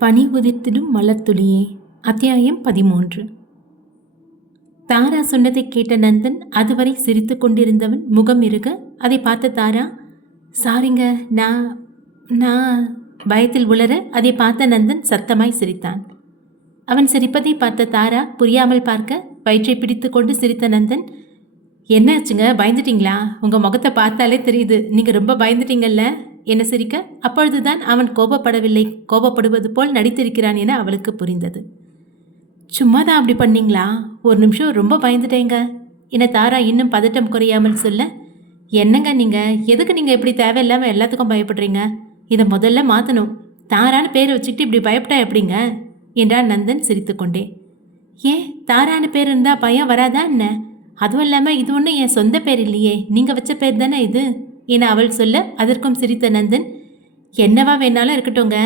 பனி உதிர்த்திடும் மலர்த்துளியே. அத்தியாயம் 13. தாரா சொன்னதை கேட்ட நந்தன் அதுவரை சிரித்து கொண்டிருந்தவன் முகம் இருக அதை பார்த்த தாரா, சாரிங்க, நான் நான் பயத்தில் உளர அதை பார்த்த நந்தன் சத்தமாய் சிரித்தான். அவன் சிரிப்பதை பார்த்த தாரா புரியாமல் பார்க்க வயிற்றை பிடித்து கொண்டு சிரித்த நந்தன், என்னாச்சுங்க, பயந்துட்டீங்களா? உங்கள் முகத்தை பார்த்தாலே தெரியுது, நீங்கள் ரொம்ப பயந்துட்டீங்கல்ல என சிரிக்க, அப்பொழுதுதான் அவன் கோபப்படவில்லை, கோபப்படுவது போல் நடித்திருக்கிறான் என அவளுக்கு புரிந்தது. சும்மா தான் அப்படி பண்ணீங்களா? ஒரு நிமிஷம் ரொம்ப பயந்துட்டேங்க என தாரா இன்னும் பதட்டம் குறையாமல் சொல்ல, என்னங்க நீங்கள், எதுக்கு நீங்கள் இப்படி தேவையில்லாமல் எல்லாத்துக்கும் பயப்படுறீங்க? இதை முதல்ல மாற்றணும். தாரான்னு பேர் வச்சுக்கிட்டு இப்படி பயப்பட்டா எப்படிங்க என்றான் நந்தன் சிரித்து கொண்டே. ஏன், தாரான்னு பேர் இருந்தால் பயம் வராதா என்ன? அதுவும் இல்லாமல் இது ஒன்றும் என் சொந்த பேர் இல்லையே, நீங்கள் வச்ச பேர் தானே இது என அவள் சொல்ல, அதற்கும் சிரித்த நந்தன், என்னவா வேணாலும் இருக்கட்டும்ங்க,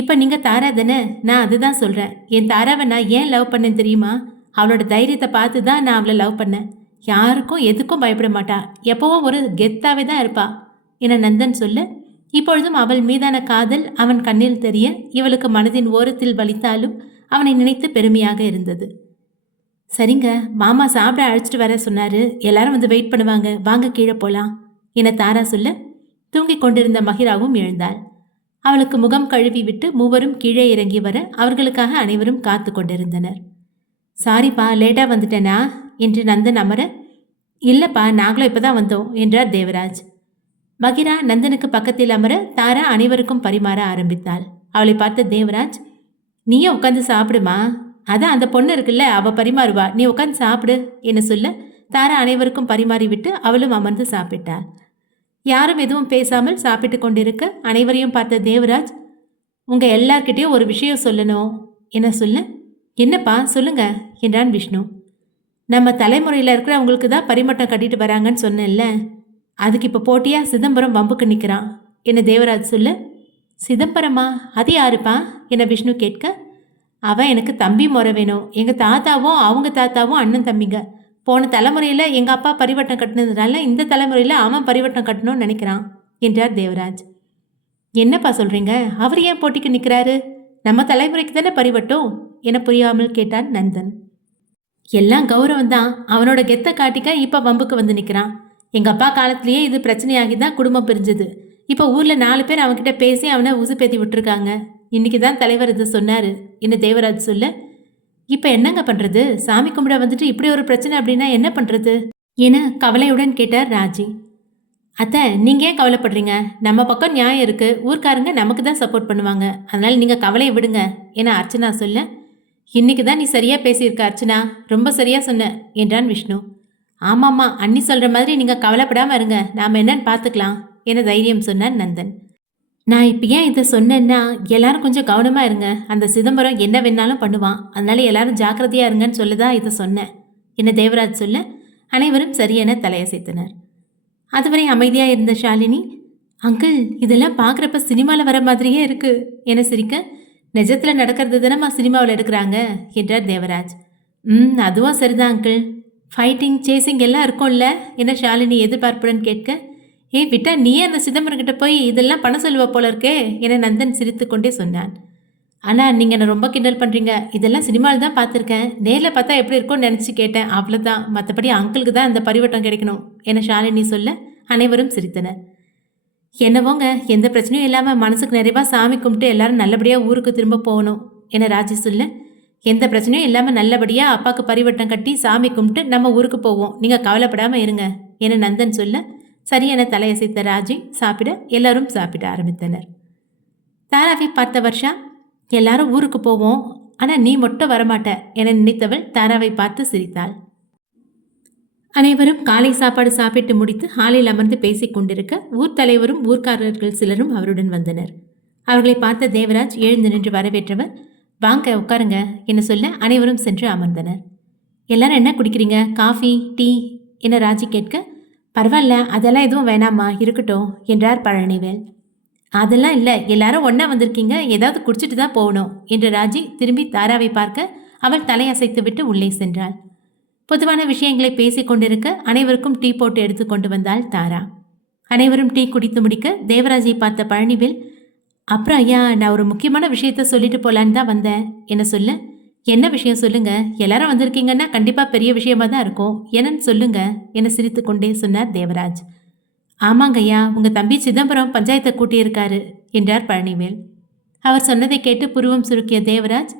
இப்போ நீங்கள் தாரா தானே, நான் அதுதான் சொல்கிறேன். என் தாராவை நான் ஏன் லவ் பண்ணேன் தெரியுமா? அவளோட தைரியத்தை பார்த்து தான் நான் அவளை லவ் பண்ணேன். யாருக்கும் எதுக்கும் பயப்பட மாட்டா, எப்பவும் ஒரு கெத்தாவே தான் இருப்பா என நந்தன் சொல்ல, இப்பொழுதும் அவள் மீதான காதல் அவன் கண்ணில் தெரிய இவளுக்கு மனதின் ஓரத்தில் வலித்தாலும் அவனை நினைத்து பெருமையாக இருந்தது. சரிங்க, மாமா சாப்பிட அழைச்சிட்டு வர சொன்னாரு, எல்லாரும் வந்து வெயிட் பண்ணுவாங்க, வாங்க கீழே போகலாம் என தாரா சொல்ல, தூங்கிக் கொண்டிருந்த மகிராவும் எழுந்தாள். அவளுக்கு முகம் கழுவி விட்டு மூவரும் கீழே இறங்கி வர அவர்களுக்காக அனைவரும் காத்து கொண்டிருந்தனர். சாரிப்பா, லேட்டாக வந்துட்டேனா என்று நந்தன் அமர, இல்லைப்பா, நாங்களும் இப்போ தான் வந்தோம் என்றார் தேவராஜ். மகிரா நந்தனுக்கு பக்கத்தில் அமர தாரா அனைவருக்கும் பரிமாற ஆரம்பித்தாள். அவளை பார்த்த தேவராஜ், நீயும் உட்காந்து சாப்பிடுமா, அதான் அந்த பொண்ணு இருக்குல்ல, அவள் பரிமாறுவா, நீ உட்காந்து சாப்பிடு என சொல்ல, தாரா அனைவருக்கும் பரிமாறிவிட்டு அவளும் அமர்ந்து சாப்பிட்டாள். யாரும் எதுவும் பேசாமல் சாப்பிட்டு கொண்டிருக்க அனைவரையும் பார்த்த தேவராஜ், உங்கள் எல்லார்கிட்டையும் ஒரு விஷயம் சொல்லணும் என சொல்ல, என்னப்பா சொல்லுங்க என்றான் விஷ்ணு. நம்ம தலைமுறையில் இருக்கிறவங்களுக்கு தான் பரிமட்டம் கட்டிட்டு வராங்கன்னு சொன்னேன்ல, அதுக்கு இப்போ போட்டியா சிதம்பரம் வம்புக்கு நிற்கிறான் என தேவராஜ் சொல்ல, சிதம்பரமா, அது யாருப்பா என விஷ்ணு கேட்க, அவன் எனக்கு தம்பி முறை வேணும். எங்கள் தாத்தாவும் அவங்க தாத்தாவும் அண்ணன் தம்பிங்க. போன தலைமுறையில் எங்கள் அப்பா பரிவட்டம் கட்டினதுனால இந்த தலைமுறையில் அவன் பரிவட்டம் கட்டணும்னு நினைக்கிறான் என்றார் தேவராஜ். என்னப்பா சொல்கிறீங்க? அவர் ஏன் போட்டிக்கு நிற்கிறாரு? நம்ம தலைமுறைக்கு தானே பரிவட்டம் என புரியாமல் கேட்டான் நந்தன். எல்லாம் கௌரவம் தான், அவனோட கெத்தை காட்டிக்க இப்போ வம்புக்கு வந்து நிற்கிறான். எங்கள் அப்பா காலத்திலேயே இது பிரச்சனையாகி தான் குடும்பம் பிரிஞ்சது. இப்போ ஊரில் 4 பேர் அவன்கிட்ட பேசி அவனை உசுப்பேத்தி விட்டுருக்காங்க. இன்னைக்கு தான் தலைவர் இதை சொன்னார் என்ன தேவராஜ் சொல்ல, இப்போ என்னங்க பண்ணுறது? சாமி கும்பிட வந்துட்டு இப்படி ஒரு பிரச்சனை அப்படின்னா என்ன பண்ணுறது என கவலையுடன் கேட்டார் ராஜி. அத்தை, நீங்கள் ஏன் கவலைப்படுறீங்க? நம்ம பக்கம் நியாயம் இருக்குது, ஊர்க்காரங்க நமக்கு தான் சப்போர்ட் பண்ணுவாங்க, அதனால் நீங்கள் கவலையை விடுங்க என அர்ச்சனா சொல்ல, இன்னைக்கு தான் நீ சரியாக பேசியிருக்க அர்ச்சனா, ரொம்ப சரியாக சொன்ன என்றான் விஷ்ணு. ஆமாம்மா, அண்ணி சொல்கிற மாதிரி நீங்கள் கவலைப்படாமல் இருங்க, நாம் என்னன்னு பார்த்துக்கலாம் என தைரியம் சொன்னான் நந்தன். நான் இப்போ ஏன் இதை சொன்னேன்னா, எல்லாரும் கொஞ்சம் கவனமாக இருங்க, அந்த சிதம்பரம் என்ன வேணாலும் பண்ணுவான், அதனால எல்லாரும் ஜாக்கிரதையாக இருங்கன்னு சொல்லதான் இதை சொன்னேன் என தேவராஜ் சொல்ல, அனைவரும் சரியென தலையசைத்தனர். அதுவரை அமைதியாக இருந்த ஷாலினி, அங்கிள், இதெல்லாம் பார்க்குறப்ப சினிமாவில் வர மாதிரியே இருக்கு என சிரிக்க, நிஜத்தில் நடக்கிறது தானம்மா சினிமாவில் எடுக்கிறாங்க என்றார் தேவராஜ். அதுவும் சரிதான் அங்கிள், ஃபைட்டிங் சேசிங் எல்லாம் இருக்கும்ல என ஷாலினி எதிர்பார்ப்புடன் கேட்க, ஏய் விட்டா, நீயே அந்த சிதம்பரங்கிட்ட போய் இதெல்லாம் பண்ண சொல்லுவ போல இருக்கே என நந்தன் சிரித்து கொண்டே சொன்னான். ஆனால் நீங்கள் என்ன ரொம்ப கிண்டல் பண்ணுறீங்க, இதெல்லாம் சினிமாவில் தான் பார்த்துருக்கேன், நேரில் பார்த்தா எப்படி இருக்கும்னு நினச்சி கேட்டேன், அவ்வளோதான், மற்றபடி அங்கிளுக்கு தான் அந்த பரிவட்டம் கிடைக்கணும் என ஷாலினி சொல்ல அனைவரும் சிரித்தனர். என்னவோங்க, எந்த பிரச்சனையும் இல்லாமல் மனசுக்கு நிறைவாக சாமி கும்பிட்டு எல்லாரும் நல்லபடியாக ஊருக்கு திரும்ப போகணும் என ராஜி சொல்ல, எந்த பிரச்சனையும் இல்லாமல் நல்லபடியாக அப்பாவுக்கு பரிவட்டம் கட்டி சாமி கும்பிட்டு நம்ம ஊருக்கு போவோம், நீங்கள் கவலைப்படாமல் இருங்க என நந்தன் சொல்ல, சரியென தலையசைத்த ராஜி சாப்பிட எல்லாரும் சாப்பிட ஆரம்பித்தனர். தாராவை பார்த்த வர்ஷா, எல்லாரும் ஊருக்கு போவோம், ஆனால் நீ மட்டும் வரமாட்ட என நினைத்தவள் தாராவை பார்த்து சிரித்தாள். அனைவரும் காலை சாப்பாடு சாப்பிட்டு முடித்து ஹாலில் அமர்ந்து பேசிக் கொண்டிருக்க ஊர் தலைவரும் ஊர்க்காரர்கள் சிலரும் அவருடன் வந்தனர். அவர்களை பார்த்த தேவராஜ் எழுந்து நின்று வரவேற்றவர், வாங்க உட்காருங்க என சொல்ல அனைவரும் சென்று அமர்ந்தனர். எல்லாரும் என்ன குடிக்கிறீங்க, காஃபி, டீ என ராஜி கேட்க, பரவாயில்ல, அதெல்லாம் எதுவும் வேணாமா, இருக்கட்டும் என்றார் பழனிவேல். அதெல்லாம் இல்லை, எல்லாரும் ஒன்றா வந்திருக்கீங்க, ஏதாவது குடிச்சிட்டு தான் போகணும் என்று ராஜி திரும்பி தாராவை பார்க்க அவள் தலையசைத்து விட்டு உள்ளே சென்றாள். பொதுவான விஷயங்களை பேசிக் கொண்டிருக்க அனைவருக்கும் டீ போட்டு எடுத்து கொண்டு வந்தாள் தாரா. அனைவரும் டீ குடித்து முடிக்க தேவராஜை பார்த்த பழனிவேல், அப்புறம் ஐயா, நான் ஒரு முக்கியமான விஷயத்த சொல்லிட்டு போலான்னு தான் வந்தேன் என்ன சொல்ல. என்ன விஷயம் சொல்லுங்க. எல்லாரும் வந்திருக்கீங்கன்னா கண்டிப்பா பெரிய விஷயமா தான் இருக்கும். என்னன்னு சொல்லுங்க என சிரித்து கொண்டே சொன்னார் தேவராஜ். ஆமாங்க ஐயா, உங்க தம்பி சிதம்பரம் பஞ்சாயத்தை கூட்டியிருக்காரு என்றார் பழனிவேல். அவர் சொன்னதை கேட்டு புருவம் சுருக்கிய தேவராஜ்,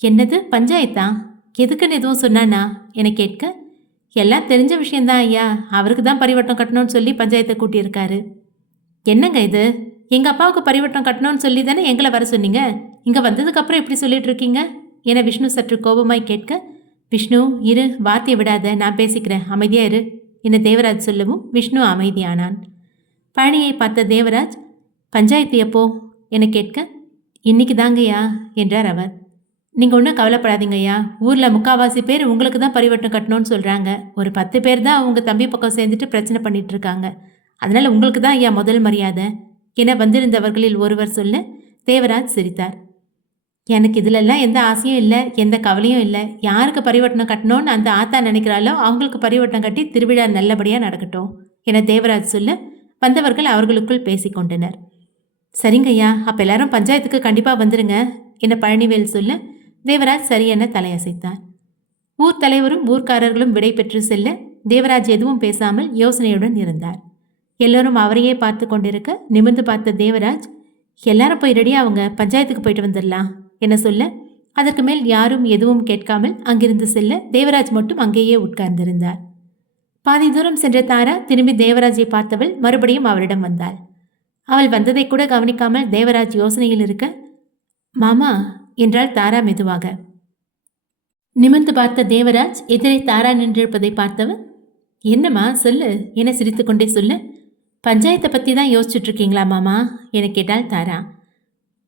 என்னது பஞ்சாயத்தா? எதுக்குன்னு எதுவும் சொன்னானா என கேட்க, எல்லாம் தெரிஞ்ச விஷயம்தான் ஐயா, அவருக்கு தான் பரிவட்டம் கட்டணும்னு சொல்லி பஞ்சாயத்தை கூட்டியிருக்காரு. என்னங்க இது? எங்க அப்பாவுக்கு பரிவட்டம் கட்டணும்னு சொல்லி தானே எங்களை வர சொன்னீங்க. இங்க வந்ததுக்கு அப்புறம் இப்படி சொல்லிட்டு இருக்கீங்க என விஷ்ணு சற்று கோபமாய் கேட்க, விஷ்ணு இரு, வார்த்தையை விடாத, நான் பேசிக்கிறேன், அமைதியா இரு என தேவராஜ் சொல்லவும் விஷ்ணு அமைதியானான். பழனியை பார்த்த தேவராஜ், பஞ்சாயத்து எப்போ என கேட்க, இன்னைக்கு தாங்கய்யா என்றார் அவர். நீங்கள் ஒன்றும் கவலைப்படாதீங்கய்யா, ஊரில் முக்கால்வாசி பேர் உங்களுக்கு தான் பரிவட்டம் கட்டணும்னு சொல்கிறாங்க. ஒரு 10 பேர் தான் அவங்க தம்பி பக்கம் சேர்ந்துட்டு பிரச்சனை பண்ணிட்டு இருக்காங்க. அதனால் உங்களுக்கு தான் ஐயா முதல் மரியாதை என வந்திருந்தவர்களில் ஒருவர் சொல்ல தேவராஜ் சிரித்தார். எனக்கு இதிலெல்லாம் எந்த ஆசையும் இல்லை, எந்த கவலையும் இல்லை. யாருக்கு பரிவட்டம் கட்டணும்னு அந்த ஆத்தா நினைக்கிறாளோ அவங்களுக்கு பரிவட்டம் கட்டி திருவிழா நல்லபடியாக நடக்கட்டும் என தேவராஜ் சொல்ல வந்தவர்கள் அவர்களுக்குள் பேசிக்கொண்டனர். சரிங்கய்யா, அப்போ எல்லாரும் பஞ்சாயத்துக்கு கண்டிப்பாக வந்துருங்க என பழனிவேல் சொல்ல தேவராஜ் சரியென தலையசைத்தார். ஊர் தலைவரும் ஊர்க்காரர்களும் விடை பெற்று செல்ல தேவராஜ் எதுவும் பேசாமல் யோசனையுடன் இருந்தார். எல்லோரும் அவரையே பார்த்து கொண்டிருக்க நிமிர்ந்து பார்த்த தேவராஜ், எல்லாரும் போய் ரெடியா அவங்க பஞ்சாயத்துக்கு போயிட்டு வந்துடலாம் என சொல்ல அதற்கு மேல் யாரும் எதுவும் கேட்காமல் அங்கிருந்து செல்ல தேவராஜ் மட்டும் அங்கேயே உட்கார்ந்திருந்தார். பாதி தூரம் சென்ற தாரா திரும்பி தேவராஜை பார்த்தவள் மறுபடியும் அவரிடம் வந்தாள். அவள் வந்ததை கூட கவனிக்காமல் தேவராஜ் யோசனையில் இருக்க, மாமா என்றாள் தாரா மெதுவாக. நிமிர்ந்து பார்த்த தேவராஜ் எதிரே தாரா நின்றிருப்பதை பார்த்தவன், என்னம்மா சொல்லு என சிரித்துக்கொண்டே சொல்ல, பஞ்சாயத்தை பற்றி தான் யோசிச்சுட்டு இருக்கீங்களா மாமா என கேட்டாள் தாரா.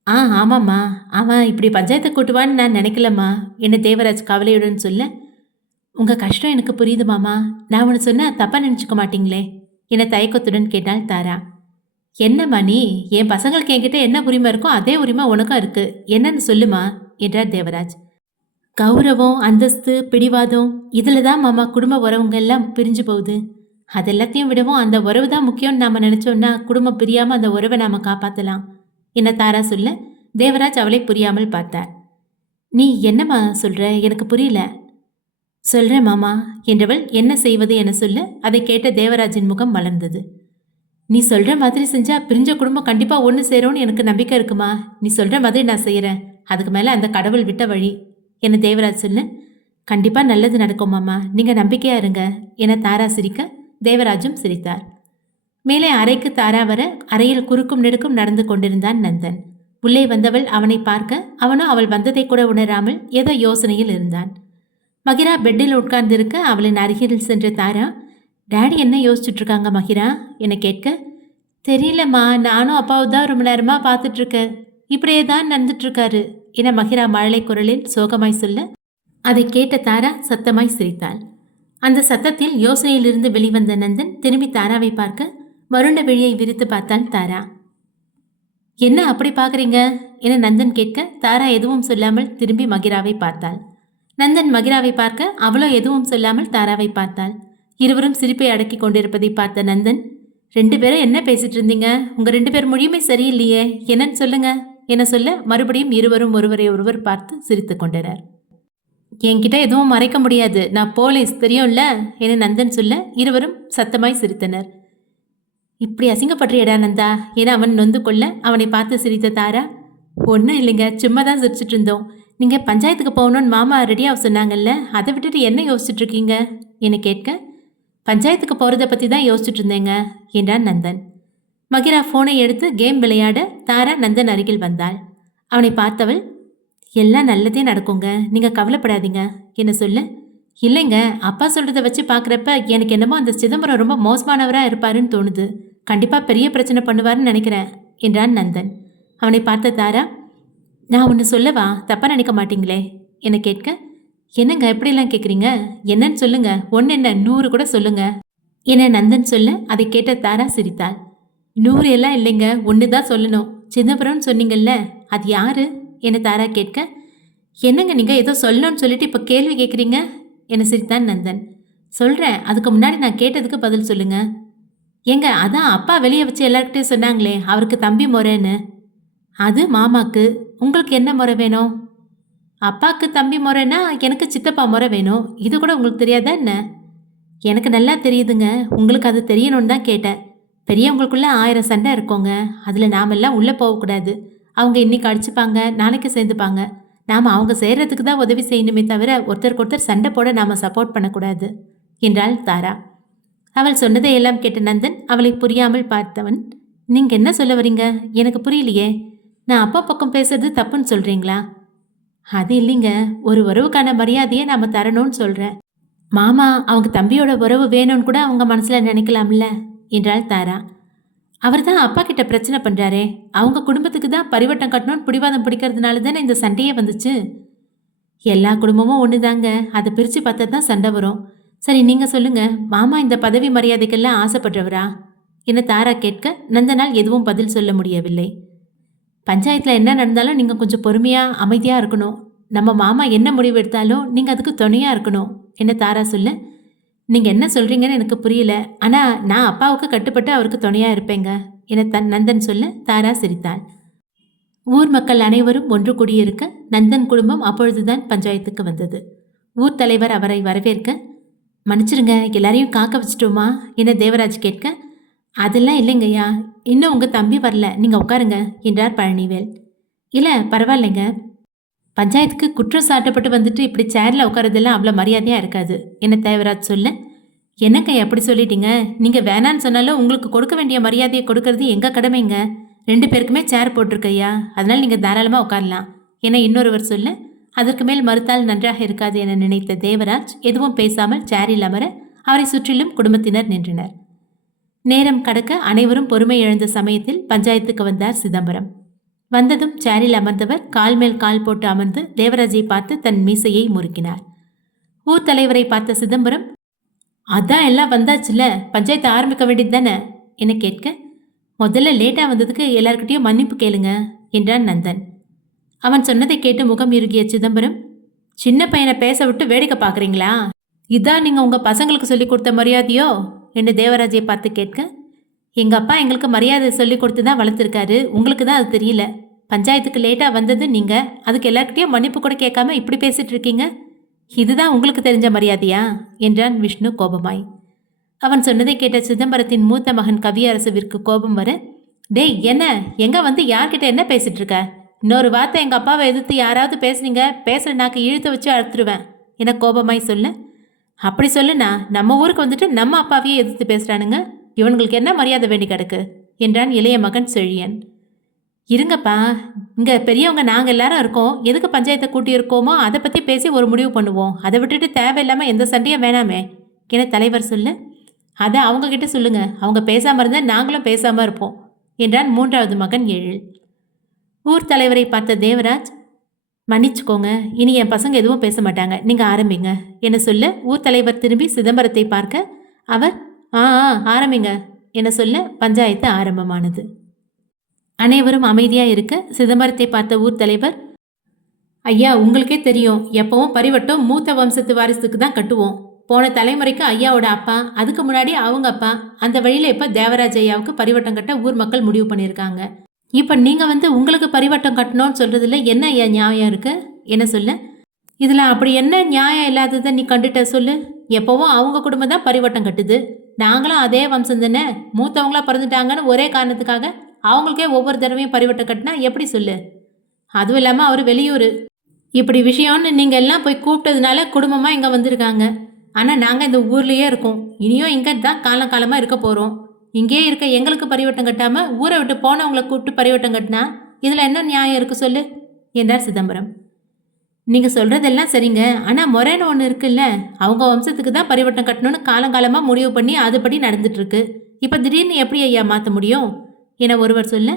ஆமாம்மா, அவன் இப்படி பஞ்சாயத்தை கூட்டுவான்னு நான் நினைக்கலம்மா என தேவராஜ் கவலையுடன் சொல்ல, உங்கள் கஷ்டம் எனக்கு புரியுது மாமா, நான் ஒன்று சொன்னால் தப்பாக நினச்சிக்க மாட்டீங்களே என தயக்கத்துடன் கேட்டாள் தாரா. என்னம்மா நீ, என் பசங்களுக்கு என்கிட்ட என்ன உரிமை இருக்கோ அதே உரிமை உனக்கும் இருக்கு, என்னன்னு சொல்லுமா என்றார் தேவராஜ். கௌரவம், அந்தஸ்து, பிடிவாதம் இதில் தான் மாமா குடும்ப உறவுங்க எல்லாம் பிரிஞ்சு போகுது. அதெல்லாத்தையும் விடவும் அந்த உறவு தான் முக்கியம்னு நாம் நினச்சோன்னா குடும்பம் பிரியாமல் அந்த உறவை நாம் காப்பாற்றலாம் என்ன தாரா சொல்ல தேவராஜ் அவளை புரியாமல் பார்த்தார். நீ என்னம்மா சொல்கிற, எனக்கு புரியல. சொல்கிறேன் மாமா என்றவள் என்ன செய்வது என சொல்ல அதை கேட்ட தேவராஜின் முகம் மலர்ந்தது. நீ சொல்கிற மாதிரி செஞ்சால் பிரிஞ்ச குடும்பம் கண்டிப்பாக ஒன்று சேரும்னு எனக்கு நம்பிக்கை இருக்குமா. நீ சொல்கிற மாதிரி நான் செய்கிறேன், அதுக்கு மேலே அந்த கடவுள் விட்ட வழி என தேவராஜ் சொல்ல, கண்டிப்பாக நல்லது நடக்கும் மாமா, நீங்கள் நம்பிக்கையாக இருங்க என தாரா சிரிக்க தேவராஜும் சிரித்தார். மேலே அறைக்கு தாரா வர அறையில் குறுக்கும் நெடுக்கும் நடந்து கொண்டிருந்தான் நந்தன். உள்ளே வந்தவள் அவனை பார்க்க அவனோ அவள் வந்ததை கூட உணராமல் ஏதோ யோசனையில் இருந்தான். மகிரா பெட்டில் உட்கார்ந்திருக்க அவளின் அருகில் சென்ற தாரா, டேடி என்ன யோசிச்சுட்டு இருக்காங்க மகிரா என கேட்க, தெரியலம்மா, நானும் அப்பாவை தான் ரொம்ப நேரமாக பார்த்துட்ருக்கேன், இப்படியே தான் நடந்துட்டுருக்காரு என மகிரா மழலை குரலில் சோகமாய் சொல்ல அதை கேட்ட தாரா சத்தமாய் சிரித்தாள். அந்த சத்தத்தில் யோசனையிலிருந்து வெளிவந்த நந்தன் திரும்பி தாராவை பார்க்க வருண்ட விழியை விரித்து பார்த்தாள் தாரா. என்ன அப்படி பார்க்குறீங்க என நந்தன் கேட்க தாரா எதுவும் சொல்லாமல் திரும்பி மகிராவை பார்த்தாள். நந்தன் மகிராவை பார்க்க அவளோ எதுவும் சொல்லாமல் தாராவை பார்த்தாள். இருவரும் சிரிப்பை அடக்கி கொண்டிருப்பதை பார்த்த நந்தன், 2 பேரும் என்ன பேசிட்டு இருந்தீங்க, உங்கள் 2 பேர் மொழியுமே சரியில்லையே, என்னன்னு சொல்லுங்க என சொல்ல மறுபடியும் இருவரும் ஒருவரை ஒருவர் பார்த்து சிரித்து கொண்டனர். என்கிட்ட எதுவும் மறைக்க முடியாது, நான் போலீஸ் தெரியும்ல என நந்தன் சொல்ல இருவரும் சத்தமாய் சிரித்தனர். இப்படி அசிங்கப்படுறியடா நந்தா என அவன் நொந்து கொள்ள அவனை பார்த்து சிரித்த தாரா, ஒன்றும் இல்லைங்க, சும்மா தான் சிரிச்சிட்டு இருந்தோம். நீங்கள் பஞ்சாயத்துக்கு போகணுன்னு மாமா ரெடியாக சொன்னாங்கல்ல, அதை விட்டுட்டு என்ன யோசிச்சுட்டு இருக்கீங்க என கேட்க, பஞ்சாயத்துக்கு போகிறத பற்றி தான் யோசிச்சுட்டு இருந்தேங்க என்றான் நந்தன். மகிரா ஃபோனை எடுத்து கேம் விளையாட தாரா நந்தன் அருகில் வந்தாள். அவனை பார்த்தவள், எல்லாம் நல்லதே நடக்குங்க, நீங்கள் கவலைப்படாதீங்க என்ன சொல்ல, இல்லைங்க, அப்பா சொல்கிறத வச்சு பார்க்குறப்ப எனக்கு என்னமோ அந்த சிதம்பரம் ரொம்ப மோசமானவராக இருப்பாருன்னு தோணுது, கண்டிப்பாக பெரிய பிரச்சனை பண்ணுவார்னு நினைக்கிறேன் என்றான் நந்தன். அவனை பார்த்த தாரா, நான் ஒன்று சொல்லவா, தப்பாக நினைக்க மாட்டீங்களே என கேட்க, என்னங்க எப்படிலாம் கேட்குறீங்க, என்னன்னு சொல்லுங்க, ஒன்று என்ன 100 கூட சொல்லுங்க என நந்தன் சொல்ல அதை கேட்ட தாரா சிரித்தாள். 100 எல்லாம் இல்லைங்க, 1 தான் சொல்லணும். சிதம்பரம்னு சொன்னீங்கல்ல, அது யாரு என தாரா கேட்க, என்னங்க நீங்கள் ஏதோ சொல்லணும்னு சொல்லிட்டு இப்போ கேள்வி கேட்குறீங்க என சிரித்தான் நந்தன். சொல்கிறேன், அதுக்கு முன்னாடி நான் கேட்டதுக்கு பதில் சொல்லுங்க. ஏங்க, அதான் அப்பா வெளியே வச்சு எல்லாருக்கிட்டையும் சொன்னாங்களே அவருக்கு தம்பி முறைன்னு, அது மாமாக்கு. உங்களுக்கு என்ன முறை வேணும்? அப்பாக்கு தம்பி முறைன்னா எனக்கு சித்தப்பா முறை வேணும். இது கூட உங்களுக்கு தெரியாதா என்ன? எனக்கு நல்லா தெரியுதுங்க. உங்களுக்கு அது தெரியணும்னு தான் கேட்டேன். பெரியவங்களுக்குள்ள 1000 சண்டை இருக்குங்க. அதில் நாமெல்லாம் உள்ளே போகக்கூடாது. அவங்க இன்னைக்கு அடிச்சுப்பாங்க, நாளைக்கு சேர்ந்துப்பாங்க. நாம் அவங்க செய்கிறதுக்கு தான் உதவி செய்யணுமே தவிர ஒருத்தருக்கொருத்தர் சண்டை போட நாம் சப்போர்ட் பண்ணக்கூடாது என்றாள் தாரா. அவள் சொன்னதை எல்லாம் கேட்ட நந்தன் அவளை புரியாமல் பார்த்தவன், நீங்கள் என்ன சொல்ல வரீங்க? எனக்கு புரியலையே. நான் அப்பா பக்கம் பேசுறது தப்புன்னு சொல்கிறீங்களா? அது இல்லைங்க, ஒரு உறவுக்கான மரியாதையை நாம் தரணும்னு சொல்கிறேன். மாமா அவங்க தம்பியோட உறவு வேணும்னு கூட அவங்க மனசில் நினைக்கலாம்ல என்றாள் தாரா. அவர் தான் அப்பா கிட்ட பிரச்சனை பண்ணுறாரே. அவங்க குடும்பத்துக்கு தான் பரிவட்டம் கட்டணும்னு பிடிவாதம் பிடிக்கிறதுனால தானே இந்த சண்டையே வந்துச்சு. எல்லா குடும்பமும் ஒன்று தாங்க. அதை பிரித்து பார்த்தா தான் சண்டை வரும். சரி, நீங்கள் சொல்லுங்கள், மாமா இந்த பதவி மரியாதைக்கெல்லாம் ஆசைப்படுறவரா என தாரா கேட்க நந்தனால் எதுவும் பதில் சொல்ல முடியவில்லை. பஞ்சாயத்தில் என்ன நடந்தாலும் நீங்கள் கொஞ்சம் பொறுமையாக அமைதியாக இருக்கணும். நம்ம மாமா என்ன முடிவு எடுத்தாலும் நீங்கள் அதுக்கு துணையாக இருக்கணும் என்ன தாரா சொல்ல, நீங்கள் என்ன சொல்கிறீங்கன்னு எனக்கு புரியல. ஆனால் நான் அப்பாவுக்கு கட்டுப்பட்டு அவருக்கு துணையாக இருப்பேங்க என நந்தன் சொல்ல தாரா சிரித்தாள். ஊர் மக்கள் அனைவரும் ஒன்று கூடியிருக்க நந்தன் குடும்பம் அப்பொழுதுதான் பஞ்சாயத்துக்கு வந்தது. ஊர் தலைவர் அவரை வரவேற்க, மன்னிச்சிருங்க, எல்லாரையும் காக்க வச்சிட்டோமா என தேவராஜ் கேட்க, அதெல்லாம் இல்லைங்கய்யா, இன்னும் உங்கள் தம்பி வரல, நீங்கள் உட்காருங்க என்றார் பழனிவேல். இல்லை பரவாயில்லைங்க, பஞ்சாயத்துக்கு குற்றம் சாட்டப்பட்டு வந்துட்டு இப்படி சேரில் உட்காரதெல்லாம் அவ்வளோ மரியாதையாக இருக்காது என தேவராஜ் சொல்ல, என்னங்க எப்படி சொல்லிட்டீங்க? நீங்கள் வேணான்னு சொன்னாலும் உங்களுக்கு கொடுக்க வேண்டிய மரியாதையை கொடுக்கறது எங்கள் கடமைங்க. 2 பேருக்குமே சேர் போட்டிருக்கையா, அதனால் நீங்கள் தாராளமாக உட்காரலாம் என இன்னொருவர் சொல்ல, அதற்கு மேல் மறுத்தால் நன்றாக இருக்காது என நினைத்த தேவராஜ் எதுவும் பேசாமல் சேரில் அமர அவரை சுற்றிலும் குடும்பத்தினர் நின்றனர். நேரம் கடக்க அனைவரும் பொறுமை இழந்த சமயத்தில் பஞ்சாயத்துக்கு வந்தார் சிதம்பரம். வந்ததும் சேரில் அமர்ந்தவர் கால் மேல் கால் போட்டு அமர்ந்து தேவராஜை பார்த்து தன் மீசையை முறுக்கினார். ஊர் தலைவரை பார்த்த சிதம்பரம், அதான் எல்லாம் வந்தாச்சுல, பஞ்சாயத்து ஆரம்பிக்க வேண்டியது தானே என கேட்க, முதல்ல லேட்டாக வந்ததுக்கு எல்லார்கிட்டையும் மன்னிப்பு கேளுங்க என்றான் நந்தன். அவன் சொன்னதை கேட்டு முகம் இறுகிய சிதம்பரம், சின்ன பையனை பேச விட்டு வேடிக்கை பார்க்குறீங்களா? இதான் நீங்கள் உங்கள் பசங்களுக்கு சொல்லி கொடுத்த மரியாதையோ என்று தேவராஜை பார்த்து கேட்க, எங்கள் அப்பா எங்களுக்கு மரியாதை சொல்லி கொடுத்து தான் வளர்த்துருக்காரு, உங்களுக்கு தான் அது தெரியல. பஞ்சாயத்துக்கு லேட்டாக வந்தது நீங்கள், அதுக்கு எல்லார்கிட்டையும் மன்னிப்பு கூட கேட்காம இப்படி பேசிட்டு இருக்கீங்க. இதுதான் உங்களுக்கு தெரிஞ்ச மரியாதையா என்றான் விஷ்ணு கோபமாய். அவன் சொன்னதை கேட்ட சிதம்பரத்தின் மூத்த மகன் கவியரசுவிற்கு கோபம் வர, டேய் என்ன, எங்க வந்து யார்கிட்ட என்ன பேசிட்டு இருக்க? இன்னொரு வார்த்தை எங்கள் அப்பாவை எதிர்த்து யாராவது பேசுனீங்க, பேசுகிற நாக்கு இழுத்து வச்சு அறுத்துருவேன் என கோபமாய் சொல்ல, அப்படி சொல்லுண்ணா, நம்ம ஊருக்கு வந்துட்டு நம்ம அப்பாவையே எதிர்த்து பேசுகிறானுங்க, இவனுங்களுக்கு என்ன மரியாதை வேண்டி கிடக்கு என்றான் இளைய மகன் செழியன். இருங்கப்பா, இங்கே பெரியவங்க நாங்கள் எல்லாரும் இருக்கோம், எதுக்கு பஞ்சாயத்தை கூட்டியிருக்கோமோ அதை பற்றி பேசி ஒரு முடிவு பண்ணுவோம், அதை விட்டுட்டு தேவையில்லாமல் எந்த சண்டையும் வேணாமே என தலைவர் சொல்ல, அதை அவங்கக்கிட்ட சொல்லுங்க, அவங்க பேசாமல் இருந்தால் நாங்களும் பேசாமல் இருப்போம் என்றான் 3வது மகன் எழில். ஊர் தலைவரை பார்த்த தேவராஜ், மன்னிச்சுக்கோங்க, இனி என் பசங்க எதுவும் பேச மாட்டாங்க, நீங்கள் ஆரம்பிங்க என சொல்ல ஊர் தலைவர் திரும்பி சிதம்பரத்தை பார்க்க அவர், ஆரம்பிங்க என சொல்ல பஞ்சாயத்து ஆரம்பமானது. அனைவரும் அமைதியாக இருக்க சிதம்பரத்தை பார்த்த ஊர் தலைவர், ஐயா உங்களுக்கே தெரியும், எப்பவும் பரிவட்டம் மூத்த வம்சத்து வாரிசுக்கு தான் கட்டுவோம். போன தலைமுறைக்கு ஐயாவோட அப்பா, அதுக்கு முன்னாடி அவங்க அப்பா, அந்த வழியில் இப்போ தேவராஜ் ஐயாவுக்கு பரிவட்டம் கட்ட ஊர் மக்கள் முடிவு பண்ணியிருக்காங்க. இப்போ நீங்கள் வந்து உங்களுக்கு பரிவட்டம் கட்டணும்னு சொல்கிறதுல என்ன ஐயா நியாயம் இருக்குது என சொல்ல, இதில் அப்படி என்ன நியாயம் இல்லாததை நீ கண்டுட்ட சொல்லு. எப்போவும் அவங்க குடும்பம் தான் பரிவட்டம் கட்டுது, நாங்களும் அதே வம்சம் தானே, மூத்தவங்களா பிறந்துட்டாங்கன்னு ஒரே காரணத்துக்காக அவங்களுக்கே ஒவ்வொரு தடவையும் பரிவட்டம் கட்டினா எப்படி சொல்லு? அதுவும் இல்லாமல் அவர் வெளியூர், இப்படி விஷயம்னு நீங்கள் எல்லாம் போய் கூப்பிட்டதுனால குடும்பமாக இங்கே வந்திருக்காங்க. ஆனால் நாங்கள் இந்த ஊர்லேயே இருக்கோம், இனியும் இங்கே தான் காலங்காலமாக இருக்க போகிறோம். இங்கேயே இருக்க எங்களுக்கு பரிவட்டம் கட்டாமல் ஊரை விட்டு போனவங்களை கூப்பிட்டு பரிவட்டம் கட்டினா இதில் என்ன நியாயம் இருக்குது சொல்லு என்றார் சிதம்பரம். நீங்கள் சொல்கிறதெல்லாம் சரிங்க, ஆனால் முறைன்னு ஒன்று இருக்குல்ல, அவங்க வம்சத்துக்கு தான் பரிவட்டம் கட்டணும்னு காலங்காலமாக முடிவு பண்ணி அதுபடி நடந்துட்டுருக்கு. இப்போ திடீர்னு எப்படி ஐயா மாற்ற முடியும் என ஒருவர் சொல்ல,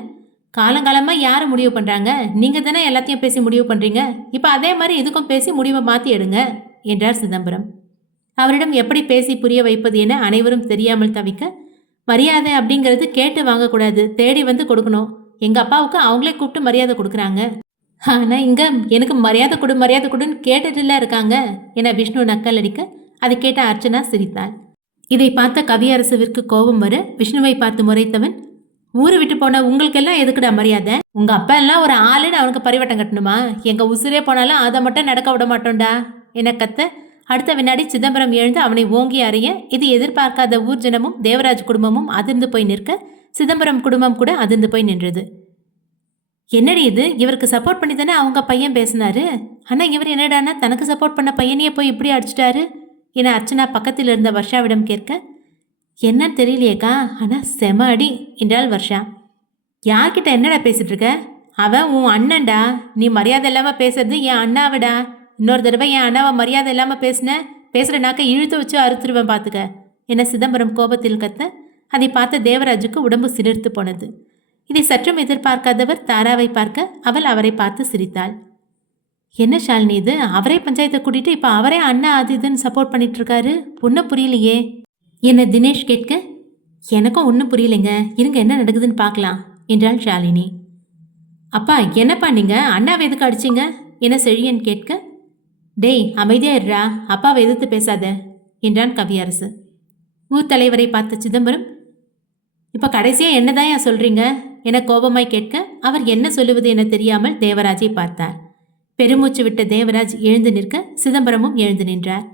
காலங்காலமாக யாரை முடிவு பண்ணுறாங்க? நீங்கள் தானே எல்லாத்தையும் பேசி முடிவு பண்ணுறீங்க, இப்போ அதே மாதிரி இதுக்கும் பேசி முடிவை மாற்றி எடுங்க என்றார் சிதம்பரம். அவரிடம் எப்படி பேசி புரிய வைப்பது என அனைவரும் தெரியாமல் தவிக்க, மரியாதை அப்படிங்கிறது கேட்டு வாங்கக்கூடாது, தேடி வந்து கொடுக்கணும். எங்கள் அப்பாவுக்கு அவங்களே கூப்பிட்டு மரியாதை கொடுக்குறாங்க, ஆனால் இங்கே எனக்கு மரியாதை கொடுன்னு கேட்டுட்டுல இருக்காங்க என விஷ்ணு நக்கல் அடிக்க, அதை கேட்ட அர்ச்சனா சிரித்தாள். இதை பார்த்த கவியரசுவிற்கு கோபம் வர விஷ்ணுவை பார்த்து முறைத்தவன், ஊரை விட்டு போன உங்களுக்கெல்லாம் எதுக்குடா மரியாதை? உங்க அப்பா எல்லாம் ஒரு ஆளுன்னு அவனுக்கு பரிவட்டம் கட்டணுமா? எங்க உசுரே போனாலும் அதை மட்டும் நடக்க விட மாட்டோம்டா என கத்த, அடுத்த வினாடி சிதம்பரம் எழுந்து அவனை ஓங்கி அறிய, இது எதிர்பார்க்காத ஊர் ஜனமும் தேவராஜ் குடும்பமும் அதிர்ந்து போய் நிற்க, சிதம்பரம் குடும்பம் கூட அதிர்ந்து போய் நின்றது. என்னடி இது, இவருக்கு சப்போர்ட் பண்ணி தானே அவங்க பையன் பேசினாரு, ஆனா இவர் என்னடானா தனக்கு சப்போர்ட் பண்ண பையனையே போய் இப்படி அடிச்சிட்டாரு என அர்ச்சனா பக்கத்தில் இருந்த வர்ஷாவிடம் கேட்க, என்னன்னு தெரியலையேக்கா, ஆனா செம அடி என்றாள் வர்ஷா. யார்கிட்ட என்னடா பேசிட்டு இருக்க? அவன் உன் அண்ணன்டா, நீ மரியாதை இல்லாம பேசுறது என் அண்ணாவிடா. இன்னொரு தடவை என் அண்ணாவை மரியாதை இல்லாம பேசுற நாக்க இழுத்து வச்சு அறுத்துருவேன் பாத்துக்க என சிதம்பரம் கோபத்தில் கத்த, அதை பார்த்த தேவராஜுக்கு உடம்பு சிலிர்த்து போனது. இதை சற்றும் எதிர்பார்க்காதவர் தாராவை பார்க்க, அவள் அவரை பார்த்து சிரித்தாள். என்ன ஷாலினி இது, அவரே பஞ்சாயத்தை கூட்டிட்டு இப்ப அவரே அண்ணா ஆதிதுன்னு சப்போர்ட் பண்ணிட்டு இருக்காரு, ஒன்றும் புரியலையே என தினேஷ் கேட்க, எனக்கும் ஒன்றும் புரியலைங்க, இருங்க என்ன நடக்குதுன்னு பார்க்கலாம் என்றாள் ஷாலினி. அப்பா என்னப்பா நீங்க அண்ணாவை எதுக்கு அடிச்சிங்க என செழியன் கேட்க, டேய் அமைதியா இருடா, அப்பாவை எதிர்த்து பேசாத என்றான் கவியரசு. ஊர் தலைவரை பார்த்த சிதம்பரம், இப்ப கடைசியா என்னதான் சொல்றீங்க என கோபமாய் கேட்க, அவர் என்ன சொல்லுவது என தெரியாமல் தேவராஜை பார்த்தார். பெருமூச்சு விட்ட தேவராஜ் எழுந்து நிற்க, சிதம்பரமும் எழுந்து நின்றார்.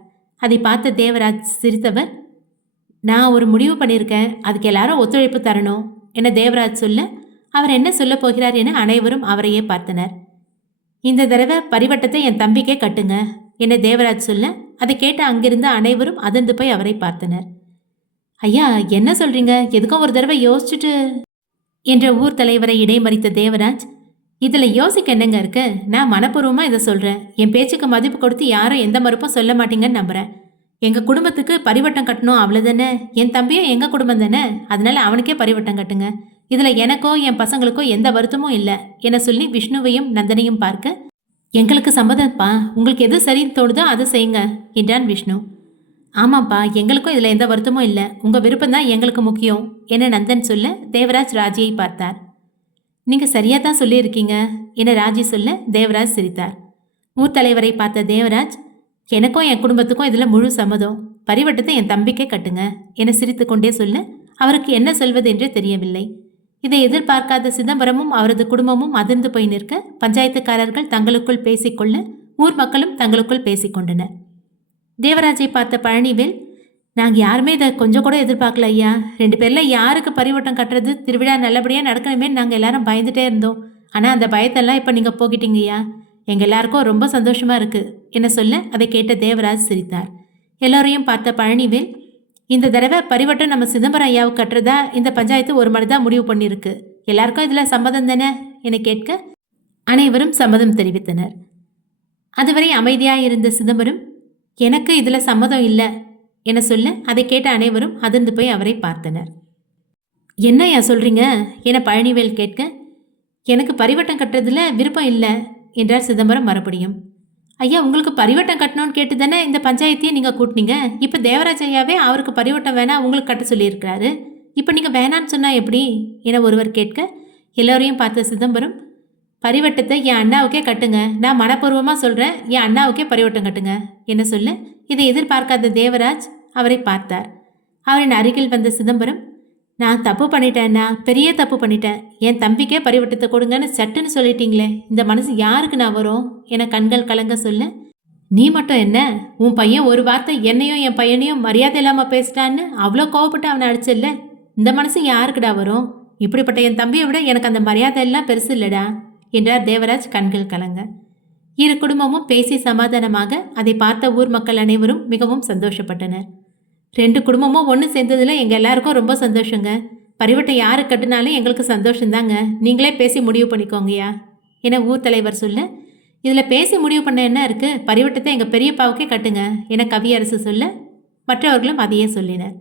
அதை பார்த்த தேவராஜ் சிரித்தவர், நான் ஒரு முடிவு பண்ணியிருக்கேன், அதுக்கு எல்லாரும் ஒத்துழைப்பு தரணும் என தேவராஜ் சொல்ல, அவர் என்ன சொல்ல போகிறார் என அனைவரும் அவரையே பார்த்தனர். இந்த தடவை பரிவட்டத்தை என் தம்பிக்கே கட்டுங்க என தேவராஜ் சொல்ல, அதை கேட்ட அங்கிருந்த அனைவரும் அதிர்ந்து போய் அவரை பார்த்தனர். ஐயா என்ன சொல்றீங்க, எதுக்கும் ஒரு தடவை யோசிச்சுட்டு என்ற ஊர் தலைவரை இடைமறித்த தேவராஜ், இதுல யோசிக்க என்னங்க இருக்கு, நான் மனப்பூர்வமா இதை சொல்றேன், என் பேச்சுக்கு மதிப்பு கொடுத்து யாரும் எந்த மறுப்பும் சொல்ல மாட்டீங்கன்னு நம்புறேன். எங்க குடும்பத்துக்கு பரிவட்டம் கட்டணும் அவ்வளவுதானே, என் தம்பியும் எங்க குடும்பம் தானே, அதனால அவனுக்கே பரிவட்டம் கட்டுங்க, இதுல எனக்கோ என் பசங்களுக்கோ எந்த வருத்தமும் இல்லை என சொல்லி விஷ்ணுவையும் நந்தனையும் பார்க்க, எங்களுக்கு சம்மதம்ப்பா, உங்களுக்கு எது சரின்னு தோணுதோ அதை செய்யுங்க என்றான் விஷ்ணு. ஆமாப்பா, எங்களுக்கும் இதுல எந்த வருத்தமும் இல்லை, உங்க விருப்பம் தான் எங்களுக்கு முக்கியம் என நந்தன் சொல்ல, தேவராஜ் ராஜியை பார்த்தார். நீங்க சரியா தான் சொல்லியிருக்கீங்க என ராஜி சொல்ல, தேவராஜ் சிரித்தார். ஊர் தலைவரை பார்த்த தேவராஜ், எனக்கும் என் குடும்பத்துக்கும் இதுல முழு சம்மதம், பரிவட்டத்தை என் தம்பிக்கே கட்டுங்க என சிரித்து கொண்டே சொல்ல, அவருக்கு என்ன சொல்வது என்றே தெரியவில்லை. இதை எதிர்பார்க்காத சிதம்பரமும் அவரது குடும்பமும் அதிர்ந்து போய் நிற்க, பஞ்சாயத்துக்காரர்கள் தங்களுக்குள் பேசிக்கொள்ள, ஊர் மக்களும் தங்களுக்குள் பேசிக்கொண்டனர். தேவராஜை பார்த்த பழனிவேல், நாங்கள் யாருமே இதை கொஞ்சம் கூட எதிர்பார்க்கல ஐயா, 2 பேரில் யாருக்கு பரிவட்டம் கட்டுறது, திருவிழா நல்லபடியாக நடக்கணுமே நாங்கள் எல்லாரும் பயந்துட்டே இருந்தோம், ஆனால் அந்த பயத்தெல்லாம் இப்போ நீங்கள் போக்கிட்டீங்க ஐயா, எங்கள் எல்லாருக்கும் ரொம்ப சந்தோஷமாக இருக்குது என சொல்ல, அதை கேட்ட தேவராஜ் சிரித்தார். எல்லோரையும் பார்த்த பழனிவேல், இந்த தடவை பரிவட்டம் நம்ம சிதம்பரம் ஐயாவுக்கு கட்டுறதா இந்த பஞ்சாயத்து ஒரு மனதாக முடிவு பண்ணியிருக்கு, எல்லாருக்கும் இதில் சம்மதம் தானே என கேட்க, அனைவரும் சம்மதம் தெரிவித்தனர். அதுவரை அமைதியாக இருந்த சிதம்பரம், எனக்கு இதில் சம்மதம் இல்லை என சொல்ல, அதை கேட்ட அனைவரும் அதிர்ந்து போய் அவரை பார்த்தனர். என்னையா சொல்றீங்க என பழனிவேல் கேட்க, எனக்கு பரிவட்டம் கட்டுறதுல விருப்பம் இல்லை என்றார் சிதம்பரம் மறுபடியும். ஐயா உங்களுக்கு பரிவட்டம் கட்டணும்னு கேட்டு தானே இந்த பஞ்சாயத்தையும் நீங்கள் கூட்டினீங்க, இப்போ தேவராஜ் ஐயாவே அவருக்கு பரிவட்டம் வேணா உங்களுக்கு கட்ட சொல்லியிருக்கிறாரு, இப்போ நீங்கள் வேணான்னு சொன்னால் எப்படி என ஒருவர் கேட்க, எல்லோரையும் பார்த்த சிதம்பரம், பரிவட்டத்தை என் அண்ணாவுக்கே கட்டுங்க, நான் மனப்பூர்வமாக சொல்கிறேன், என் அண்ணாவுக்கே பரிவட்டம் கட்டுங்க என சொல்ல, இதை எதிர்பார்க்காத தேவராஜ் அவரை பார்த்தார். அவரின் அருகில் வந்த சிதம்பரம், நான் தப்பு பண்ணிட்டேன்னா, பெரிய தப்பு பண்ணிட்டேன், என் தம்பிக்கே பரிவட்டத்தை கொடுங்கன்னு சட்டுன்னு சொல்லிட்டீங்களே, இந்த மனசு யாருக்கு நான் வரும் என கண்கள் கலங்க சொல்ல, நீ மட்டும் என்ன, உன் பையன் ஒரு வார்த்தை என்னையும் என் பையனையும் மரியாதை இல்லாமல் பேசிட்டான்னு அவ்வளோ கோவப்பட்டு அவனை அடிச்சல்ல, இந்த மனசு யாருக்குடா வரும், இப்படிப்பட்ட என் தம்பியை விட எனக்கு அந்த மரியாதை எல்லாம் பெருசு இல்லடா என்றார் தேவராஜ் கண்கள் கலங்க. இரு குடும்பமும் பேசி சமாதானமாக அதை பார்த்த ஊர் மக்கள் அனைவரும் மிகவும் சந்தோஷப்பட்டனர். 2 குடும்பமும் ஒன்று சேர்ந்ததில் எங்கள் எல்லாருக்கும் ரொம்ப சந்தோஷங்க, பரிவட்டம் யாரு கட்டினாலும் எங்களுக்கு சந்தோஷந்தாங்க, நீங்களே பேசி முடிவு பண்ணிக்கோங்கய்யா என ஊர் தலைவர் சொல்ல, இதில் பேசி முடிவு பண்ண என்ன இருக்குது, பரிவட்டத்தை எங்கள் பெரியப்பாவுக்கே கட்டுங்க என கவியரசு சொல்ல, மற்றவர்களும் அதையே சொல்லினர்.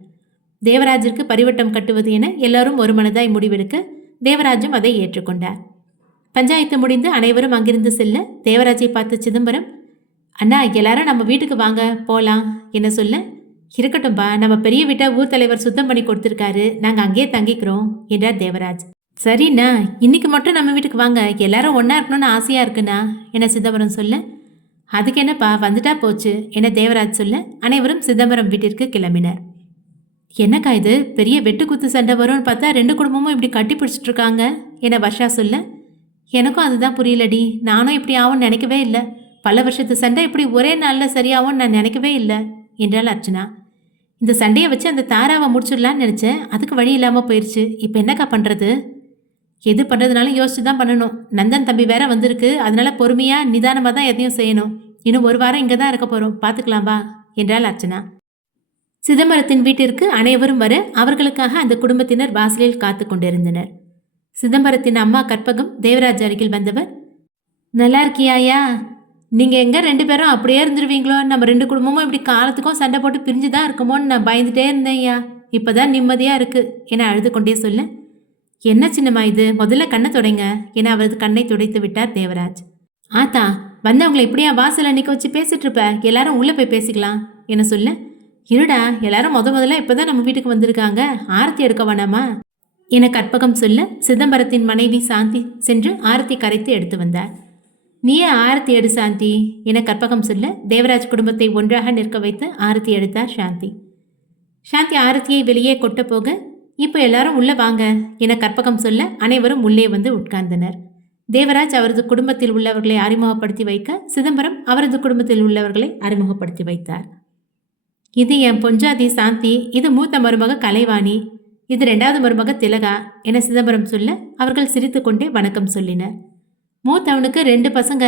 தேவராஜிற்கு பரிவட்டம் கட்டுவது என எல்லாரும் ஒரு மனதாய் முடிவெடுக்க, தேவராஜும் அதை ஏற்றுக்கொண்டார். பஞ்சாயத்து முடிந்து அனைவரும் அங்கிருந்து செல்ல, தேவராஜை பார்த்த சிதம்பரம், அண்ணா எல்லாரும் நம்ம வீட்டுக்கு வாங்க போகலாம் என சொல்ல, இருக்கட்டும்பா, நம்ம பெரிய வீட்டை ஊர் தலைவர் சுத்தம் பண்ணி கொடுத்துருக்காரு, நாங்கள் அங்கேயே தங்கிக்கிறோம் என்றார் தேவராஜ். சரிண்ணா, இன்னைக்கு மட்டும் நம்ம வீட்டுக்கு வாங்க, எல்லாரும் ஒன்றா இருக்கணும்னு ஆசையாக இருக்குண்ணா என சிதம்பரம் சொல்ல, அதுக்கு என்னப்பா வந்துட்டா போச்சு என தேவராஜ் சொல்ல, அனைவரும் சிதம்பரம் வீட்டிற்கு கிளம்பினர். என்னக்கா இது பெரிய வெட்டுக்குத்து சண்டை வரும்னு பார்த்தா 2 குடும்பமும் இப்படி கட்டி பிடிச்சிட்டு இருக்காங்க என வர்ஷா சொல்ல, எனக்கும் அதுதான் புரியலடி. நானும் இப்படி ஆகும்னு நினைக்கவே இல்லை. பல வருஷத்து சண்டை இப்படி ஒரே நாளில் சரியாகும்னு நான் நினைக்கவே இல்லை என்றாள் அர்ச்சனா. இந்த சண்டையை வச்சு அந்த தாராவை முடிச்சிடலான்னு நினச்சேன். அதுக்கு வழி இல்லாமல் போயிடுச்சு. இப்போ என்னக்கா பண்ணுறது? எது பண்ணுறதுனாலும் யோசிச்சு தான் பண்ணணும். நந்தன் தம்பி வேற வந்திருக்கு. அதனால பொறுமையாக நிதானமாக தான் எதையும் செய்யணும். இன்னும் 1 வாரம் இங்கே தான் இருக்க போகிறோம். பார்த்துக்கலாம் வா என்றாள் அர்ச்சனா. சிதம்பரத்தின் வீட்டிற்கு அனைவரும் வர அவர்களுக்காக அந்த குடும்பத்தினர் வாசலில் காத்து கொண்டிருந்தனர். சிதம்பரத்தின் அம்மா கற்பகம் தேவராஜ் அருகில் வந்தவர், நல்லா இருக்கியாயா? நீங்கள் எங்கே 2 பேரும் அப்படியே இருந்துருவீங்களோ? நம்ம 2 குடும்பமும் இப்படி காலத்துக்கும் சண்டை போட்டு பிரிஞ்சு தான் இருக்குமோன்னு நான் பயந்துட்டே இருந்தேன்யா. இப்போ தான் நிம்மதியாக இருக்குது என அழுது கொண்டே சொல்ல, என்ன சின்னம்மா இது, முதல்ல கண்ணை தொடைங்க என அவரது கண்ணை துடைத்து விட்டார் தேவராஜ். ஆத்தா, வந்தவங்களை இப்படியா வாசலில் நிற்க வச்சு பேசிட்டு இருப்ப? எல்லாரும் உள்ளே போய் பேசிக்கலாம் என சொல்ல, இருடா, எல்லாரும் முதல்ல இப்போதான் நம்ம வீட்டுக்கு வந்திருக்காங்க, ஆரத்தி எடுக்க வேணாமா என கற்பகம் சொல்ல, சிதம்பரத்தின் மனைவி சாந்தி சென்று ஆரத்தி கரைத்து எடுத்து வந்தார். நீயே ஆரத்தி எடு சாந்தி என கற்பகம் சொல்ல, தேவராஜ் குடும்பத்தை ஒன்றாக நிற்க வைத்து ஆரத்தி எடுத்தார் சாந்தி. சாந்தி ஆரத்தியை வெளியே கொட்ட போக, இப்போ எல்லாரும் உள்ளே வாங்க என கற்பகம் சொல்ல, அனைவரும் உள்ளே வந்து உட்கார்ந்தனர். தேவராஜ் அவரது குடும்பத்தில் உள்ளவர்களை அறிமுகப்படுத்தி வைக்க, சிதம்பரம் அவரது குடும்பத்தில் உள்ளவர்களை அறிமுகப்படுத்தி வைத்தார். இது என் பொஞ்சாதி சாந்தி, இது மூத்த மருமக கலைவாணி, இது 2வது மருமக திலகா என சிதம்பரம் சொல்ல, அவர்கள் சிரித்து கொண்டே வணக்கம் சொல்லினர். மூத்தவனுக்கு 2 பசங்க,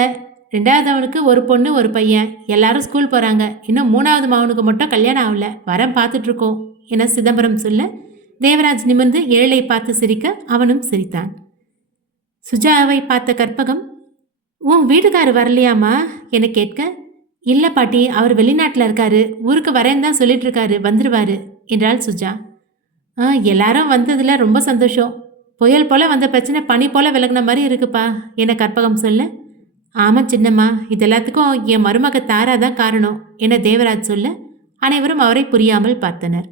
2வதுவனுக்கு 1 பொண்ணு 1 பையன், எல்லாரும் ஸ்கூல் போகிறாங்க. இன்னும் 3வது மகனுக்கு மட்டும் கல்யாணம் ஆகல, வரம் பார்த்துட்ருக்கோம் என சிதம்பரம் சொல்ல, தேவராஜ் நிமிர்ந்து ஏழை பார்த்து சிரிக்க அவனும் சிரித்தான். சுஜாவை பார்த்த கற்பகம், உன் வீட்டுக்காரர் வரலையாமா என கேட்க, இல்லை பாட்டி, அவர் வெளிநாட்டில் இருக்காரு, ஊருக்கு வரேன்னு தான் சொல்லிட்டு இருக்காரு, வந்துடுவார் என்றாள் சுஜா. எல்லாரும் வந்ததில் ரொம்ப சந்தோஷம். புயல் போல் வந்த பிரச்சனை பனி போல் விலகின மாதிரி இருக்குப்பா என கற்பகம் சொல்ல, ஆமாம் சின்னம்மா, இது எல்லாத்துக்கும் என் மருமக தாரா தான் காரணம் என தேவராஜ் சொல்ல, அனைவரும் அவரை புரியாமல் பார்த்தனர்.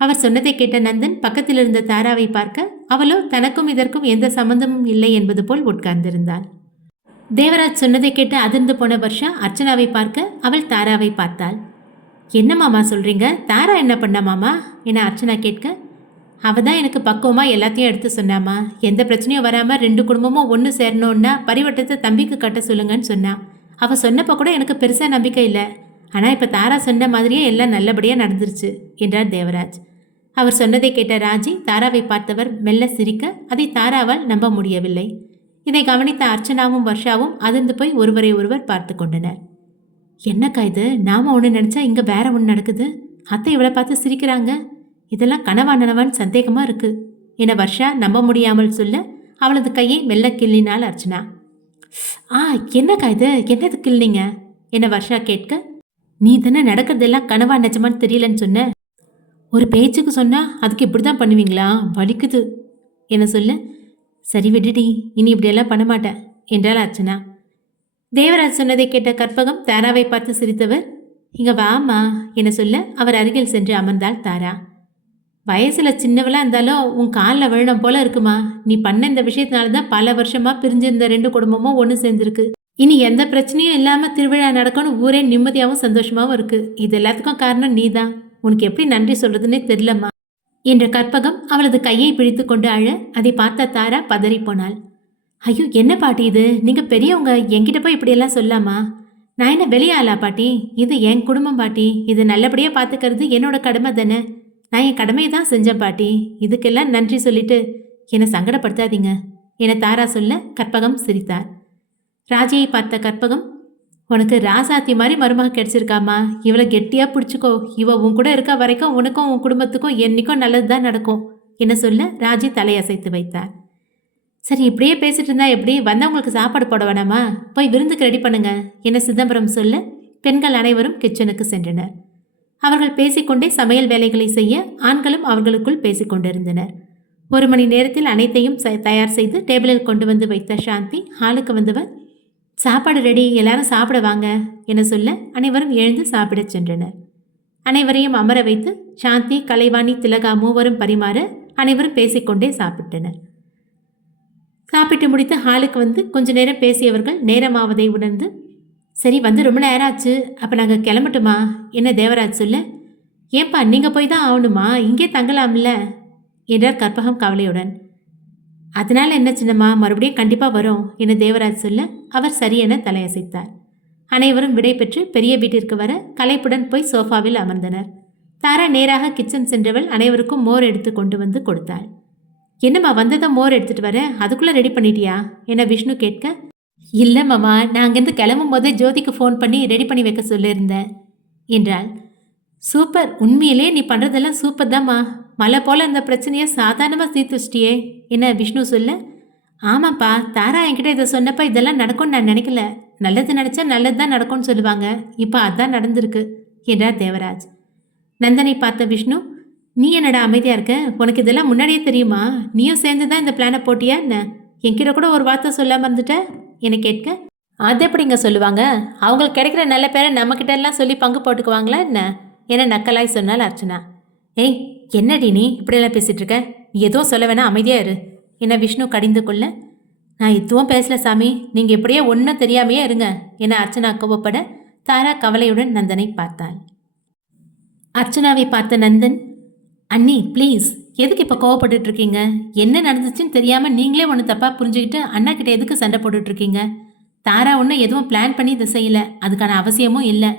அவர் சொன்னதை கேட்ட நந்தன் பக்கத்தில் இருந்த தாராவை பார்க்க, அவளோ தனக்கும் இதற்கும் எந்த சம்பந்தமும் இல்லை என்பது போல் உட்கார்ந்திருந்தாள். தேவராஜ் சொன்னதை கேட்டு அதிர்ந்து போன வர்ஷா அர்ச்சனாவை பார்க்க, அவள் தாராவை பார்த்தாள். என்ன மாமா சொல்கிறீங்க? தாரா என்ன பண்ண மாமா என அர்ச்சனா கேட்க, அவள் தான் எனக்கு பக்குவமாக எல்லாத்தையும் எடுத்து சொன்னாமா. எந்த பிரச்சனையும் வராமல் 2 குடும்பமும் ஒன்று சேரணுன்னா பரிவட்டத்தை தம்பிக்கு கட்ட சொல்லுங்கன்னு சொன்னா. அவள் சொன்னப்போ கூட எனக்கு பெருசாக நம்பிக்கை இல்லை. ஆனால் இப்போ தாரா சொன்ன மாதிரியே எல்லாம் நல்லபடியாக நடந்துருச்சு என்றார் தேவராஜ். அவர் சொன்னதை கேட்ட ராஜி தாராவை பார்த்தவர் மெல்ல சிரிக்க, அதை தாராவால் நம்ப முடியவில்லை. இதை கவனித்த அர்ச்சனாவும் வர்ஷாவும் அதிர்ந்து போய் ஒருவரை ஒருவர் பார்த்து கொண்டனர். என்னக்கா இது, நாம ஒன்று நினச்சா இங்கே வேற ஒன்று நடக்குது. அத்தை இவளை பார்த்து சிரிக்கிறாங்க. இதெல்லாம் கனவா நனவான்னு சந்தேகமாக இருக்கு என வர்ஷா நம்ப முடியாமல் சொல்ல, அவளது கையை மெல்ல கிள்ளினாள் அர்ச்சனா. என்னக்கா இது, என்னது கிள்ளிங்க என வர்ஷா கேட்க, நீ தானே நடக்கிறதெல்லாம் கனவா நிஜமான்னு தெரியலன்னு சொன்ன. ஒரு பேச்சுக்கு சொன்னா அதுக்கு இப்படி தான் பண்ணுவீங்களா, வலிக்குது என சொல்ல, சரி விடுடி, இனி இப்படியெல்லாம் பண்ண மாட்டேன் என்றாள் அர்ச்சனா. தேவராஜ் சொன்னதை கேட்ட கற்பகம் தாராவை பார்த்து சிரித்தவர், இங்க வாமா என சொல்ல அவர் அருகில் சென்று அமர்ந்தாள் தாரா. வயசுல சின்னவளா இருந்தாலும் உன் காலில் விழணும் போல இருக்குமா. நீ பண்ண இந்த விஷயத்தினால தான் பல வருஷமா பிரிஞ்சிருந்த 2 குடும்பமும் ஒன்று சேர்ந்துருக்கு. இனி எந்த பிரச்சனையும் இல்லாமல் திருவிழா நடக்கணும், ஊரே நிம்மதியாகவும் சந்தோஷமாகவும் இருக்கு. இது எல்லாத்துக்கும் காரணம் நீ தான். உனக்கு எப்படி நன்றி சொல்றதுன்னே தெரியலம்மா என்ற கற்பகம் அவளது கையை பிடித்து கொண்டு அழ, அதை பார்த்த தாரா பதறி போனாள். ஐயோ, என்ன பாட்டி இது, நீங்கள் பெரியவங்க என்கிட்ட போய் இப்படியெல்லாம் சொல்லாமா? நான் என்ன வெளியாளா பாட்டி? இது என் குடும்பம் பாட்டி. இது நல்லபடியாக பார்த்துக்கிறது என்னோட கடமை தானே. நான் என் கடமையை தான் செஞ்சேன் பாட்டி. இதுக்கெல்லாம் நன்றி சொல்லிட்டு என்னை சங்கடப்படுத்தாதீங்க என தாரா சொல்ல கற்பகம் சிரித்தார். ராஜியை பார்த்த கற்பகம், உனக்கு ராசாத்தி மாதிரி மருமக கிடைச்சிருக்காமா. இவளை கெட்டியாக பிடிச்சிக்கோ. இவ உன் கூட இருக்க வரைக்கும் உனக்கும் உன் குடும்பத்துக்கும் என்னைக்கும் நல்லது தான் நடக்கும் என சொல்ல ராஜி தலையசைத்து வைத்தார். சரி, இப்படியே பேசிட்டு இருந்தா எப்படி? வந்தவங்களுக்கு சாப்பாடு போட வேணாமா? போய் விருந்துக்கு ரெடி பண்ணுங்க என சிதம்பரம் சொல்ல பெண்கள் அனைவரும் கிச்சனுக்கு சென்றனர். அவர்கள் பேசிக்கொண்டே சமையல் வேலைகளை செய்ய ஆண்களும் அவர்களுக்குள் பேசிக்கொண்டிருந்தனர். 1 மணி நேரத்தில் அனைத்தையும் தயார் செய்து டேபிளில் கொண்டு வந்து வைத்த சாந்தி ஹாலுக்கு வந்தவர், சாப்பாடு ரெடி, எல்லாரும் சாப்பிட வாங்க என சொல்ல அனைவரும் எழுந்து சாப்பிடச் சென்றனர். அனைவரையும் அமர வைத்து சாந்தி, கலைவாணி, திலகா மூவரும் பரிமாற அனைவரும் பேசிக்கொண்டே சாப்பிட்டனர். சாப்பிட்டு முடித்து ஹாலுக்கு வந்து கொஞ்ச நேரம் பேசியவர்கள் நேரமாவதை உணர்ந்து, சரி வந்து ரொம்ப நேரம் ஆச்சு, அப்போ நாங்கள் கிளம்பட்டுமா என தேவராஜ் சொல்ல, ஏன்பா நீங்கள் போய் தான் ஆகணுமா? இங்கே தங்கலாம்ல என்றார் கற்பகம் கவலையுடன். அதனால என்ன சின்னம்மா, மறுபடியும் கண்டிப்பாக வரும் என தேவராஜ் சொல்ல அவர் சரியென தலையசைத்தார். அனைவரும் விடை பெற்று பெரிய வீட்டிற்கு வர களைப்புடன் போய் சோஃபாவில் அமர்ந்தனர். தாரா நேராக கிச்சன் சென்றவள் அனைவருக்கும் மோர் எடுத்து கொண்டு வந்து கொடுத்தாள். என்னம்மா வந்ததான் மோர் எடுத்துட்டு வர, அதுக்குள்ளே ரெடி பண்ணிட்டியா என விஷ்ணு கேட்க, இல்லை மாமா, நான் அங்கேருந்து கிளம்பும் போதே ஜோதிக்கு ஃபோன் பண்ணி ரெடி பண்ணி வைக்க சொல்லியிருந்தேன் என்றாள். சூப்பர், உண்மையிலே நீ பண்ணுறதெல்லாம் சூப்பர் தாம்மா. மழை போல் அந்த பிரச்சனையை சாதாரணமாக தீர்த்து வச்சிட்டியே என்ன விஷ்ணு சொல்ல. ஆமாப்பா, தாரா என்கிட்ட இதை சொன்னப்போ இதெல்லாம் நடக்கும்னு நான் நினைக்கல. நல்லது நினச்சா நல்லது தான் நடக்கும்னு சொல்லுவாங்க. இப்போ அதான் நடந்திருக்கு என்றார் தேவராஜ். நந்தனை பார்த்த விஷ்ணு, நீ என்னடா அமைதியாக இருக்க? உனக்கு இதெல்லாம் முன்னாடியே தெரியுமா? நீயும் சேர்ந்து தான் இந்த பிளானை போட்டியா என்ன? என்கிட்ட கூட ஒரு வார்த்தை சொல்லாமல் இருந்துட்ட என கேட்க, அது எப்படிங்க சொல்லுவாங்க? அவங்களுக்கு கிடைக்கிற நல்ல பேரை நம்மக்கிட்ட எல்லாம் சொல்லி பங்கு போட்டுக்குவாங்களா என்ன என நக்கலாய் சொன்னால் அர்ச்சனா. ஏய், என்னடி நீ இப்படியெல்லாம் பேசிகிட்டு இருக்க? நீ எதுவும் சொல்ல வேணா, அமைதியாக இரு என விஷ்ணு கடிந்து கொள்ள, நான் எதுவும் பேசல சாமி, நீங்கள் இப்படியே ஒன்றும் தெரியாமையே இருங்க என அர்ச்சனா கோபப்பட தாரா கவலையுடன் நந்தனை பார்த்தாள். அர்ச்சனாவை பார்த்த நந்தன், அண்ணி ப்ளீஸ், எதுக்கு இப்போ கோவப்பட்டுட்ருக்கீங்க? என்ன நடந்துச்சுன்னு தெரியாமல் நீங்களே ஒன்று தப்பாக புரிஞ்சுக்கிட்டு அண்ணா கிட்ட எதுக்கு சண்டை போட்டுட்ருக்கீங்க? தாரா ஒன்றும் எதுவும் பிளான் பண்ணி இதை செய்யலை, அதுக்கான அவசியமும் இல்லை.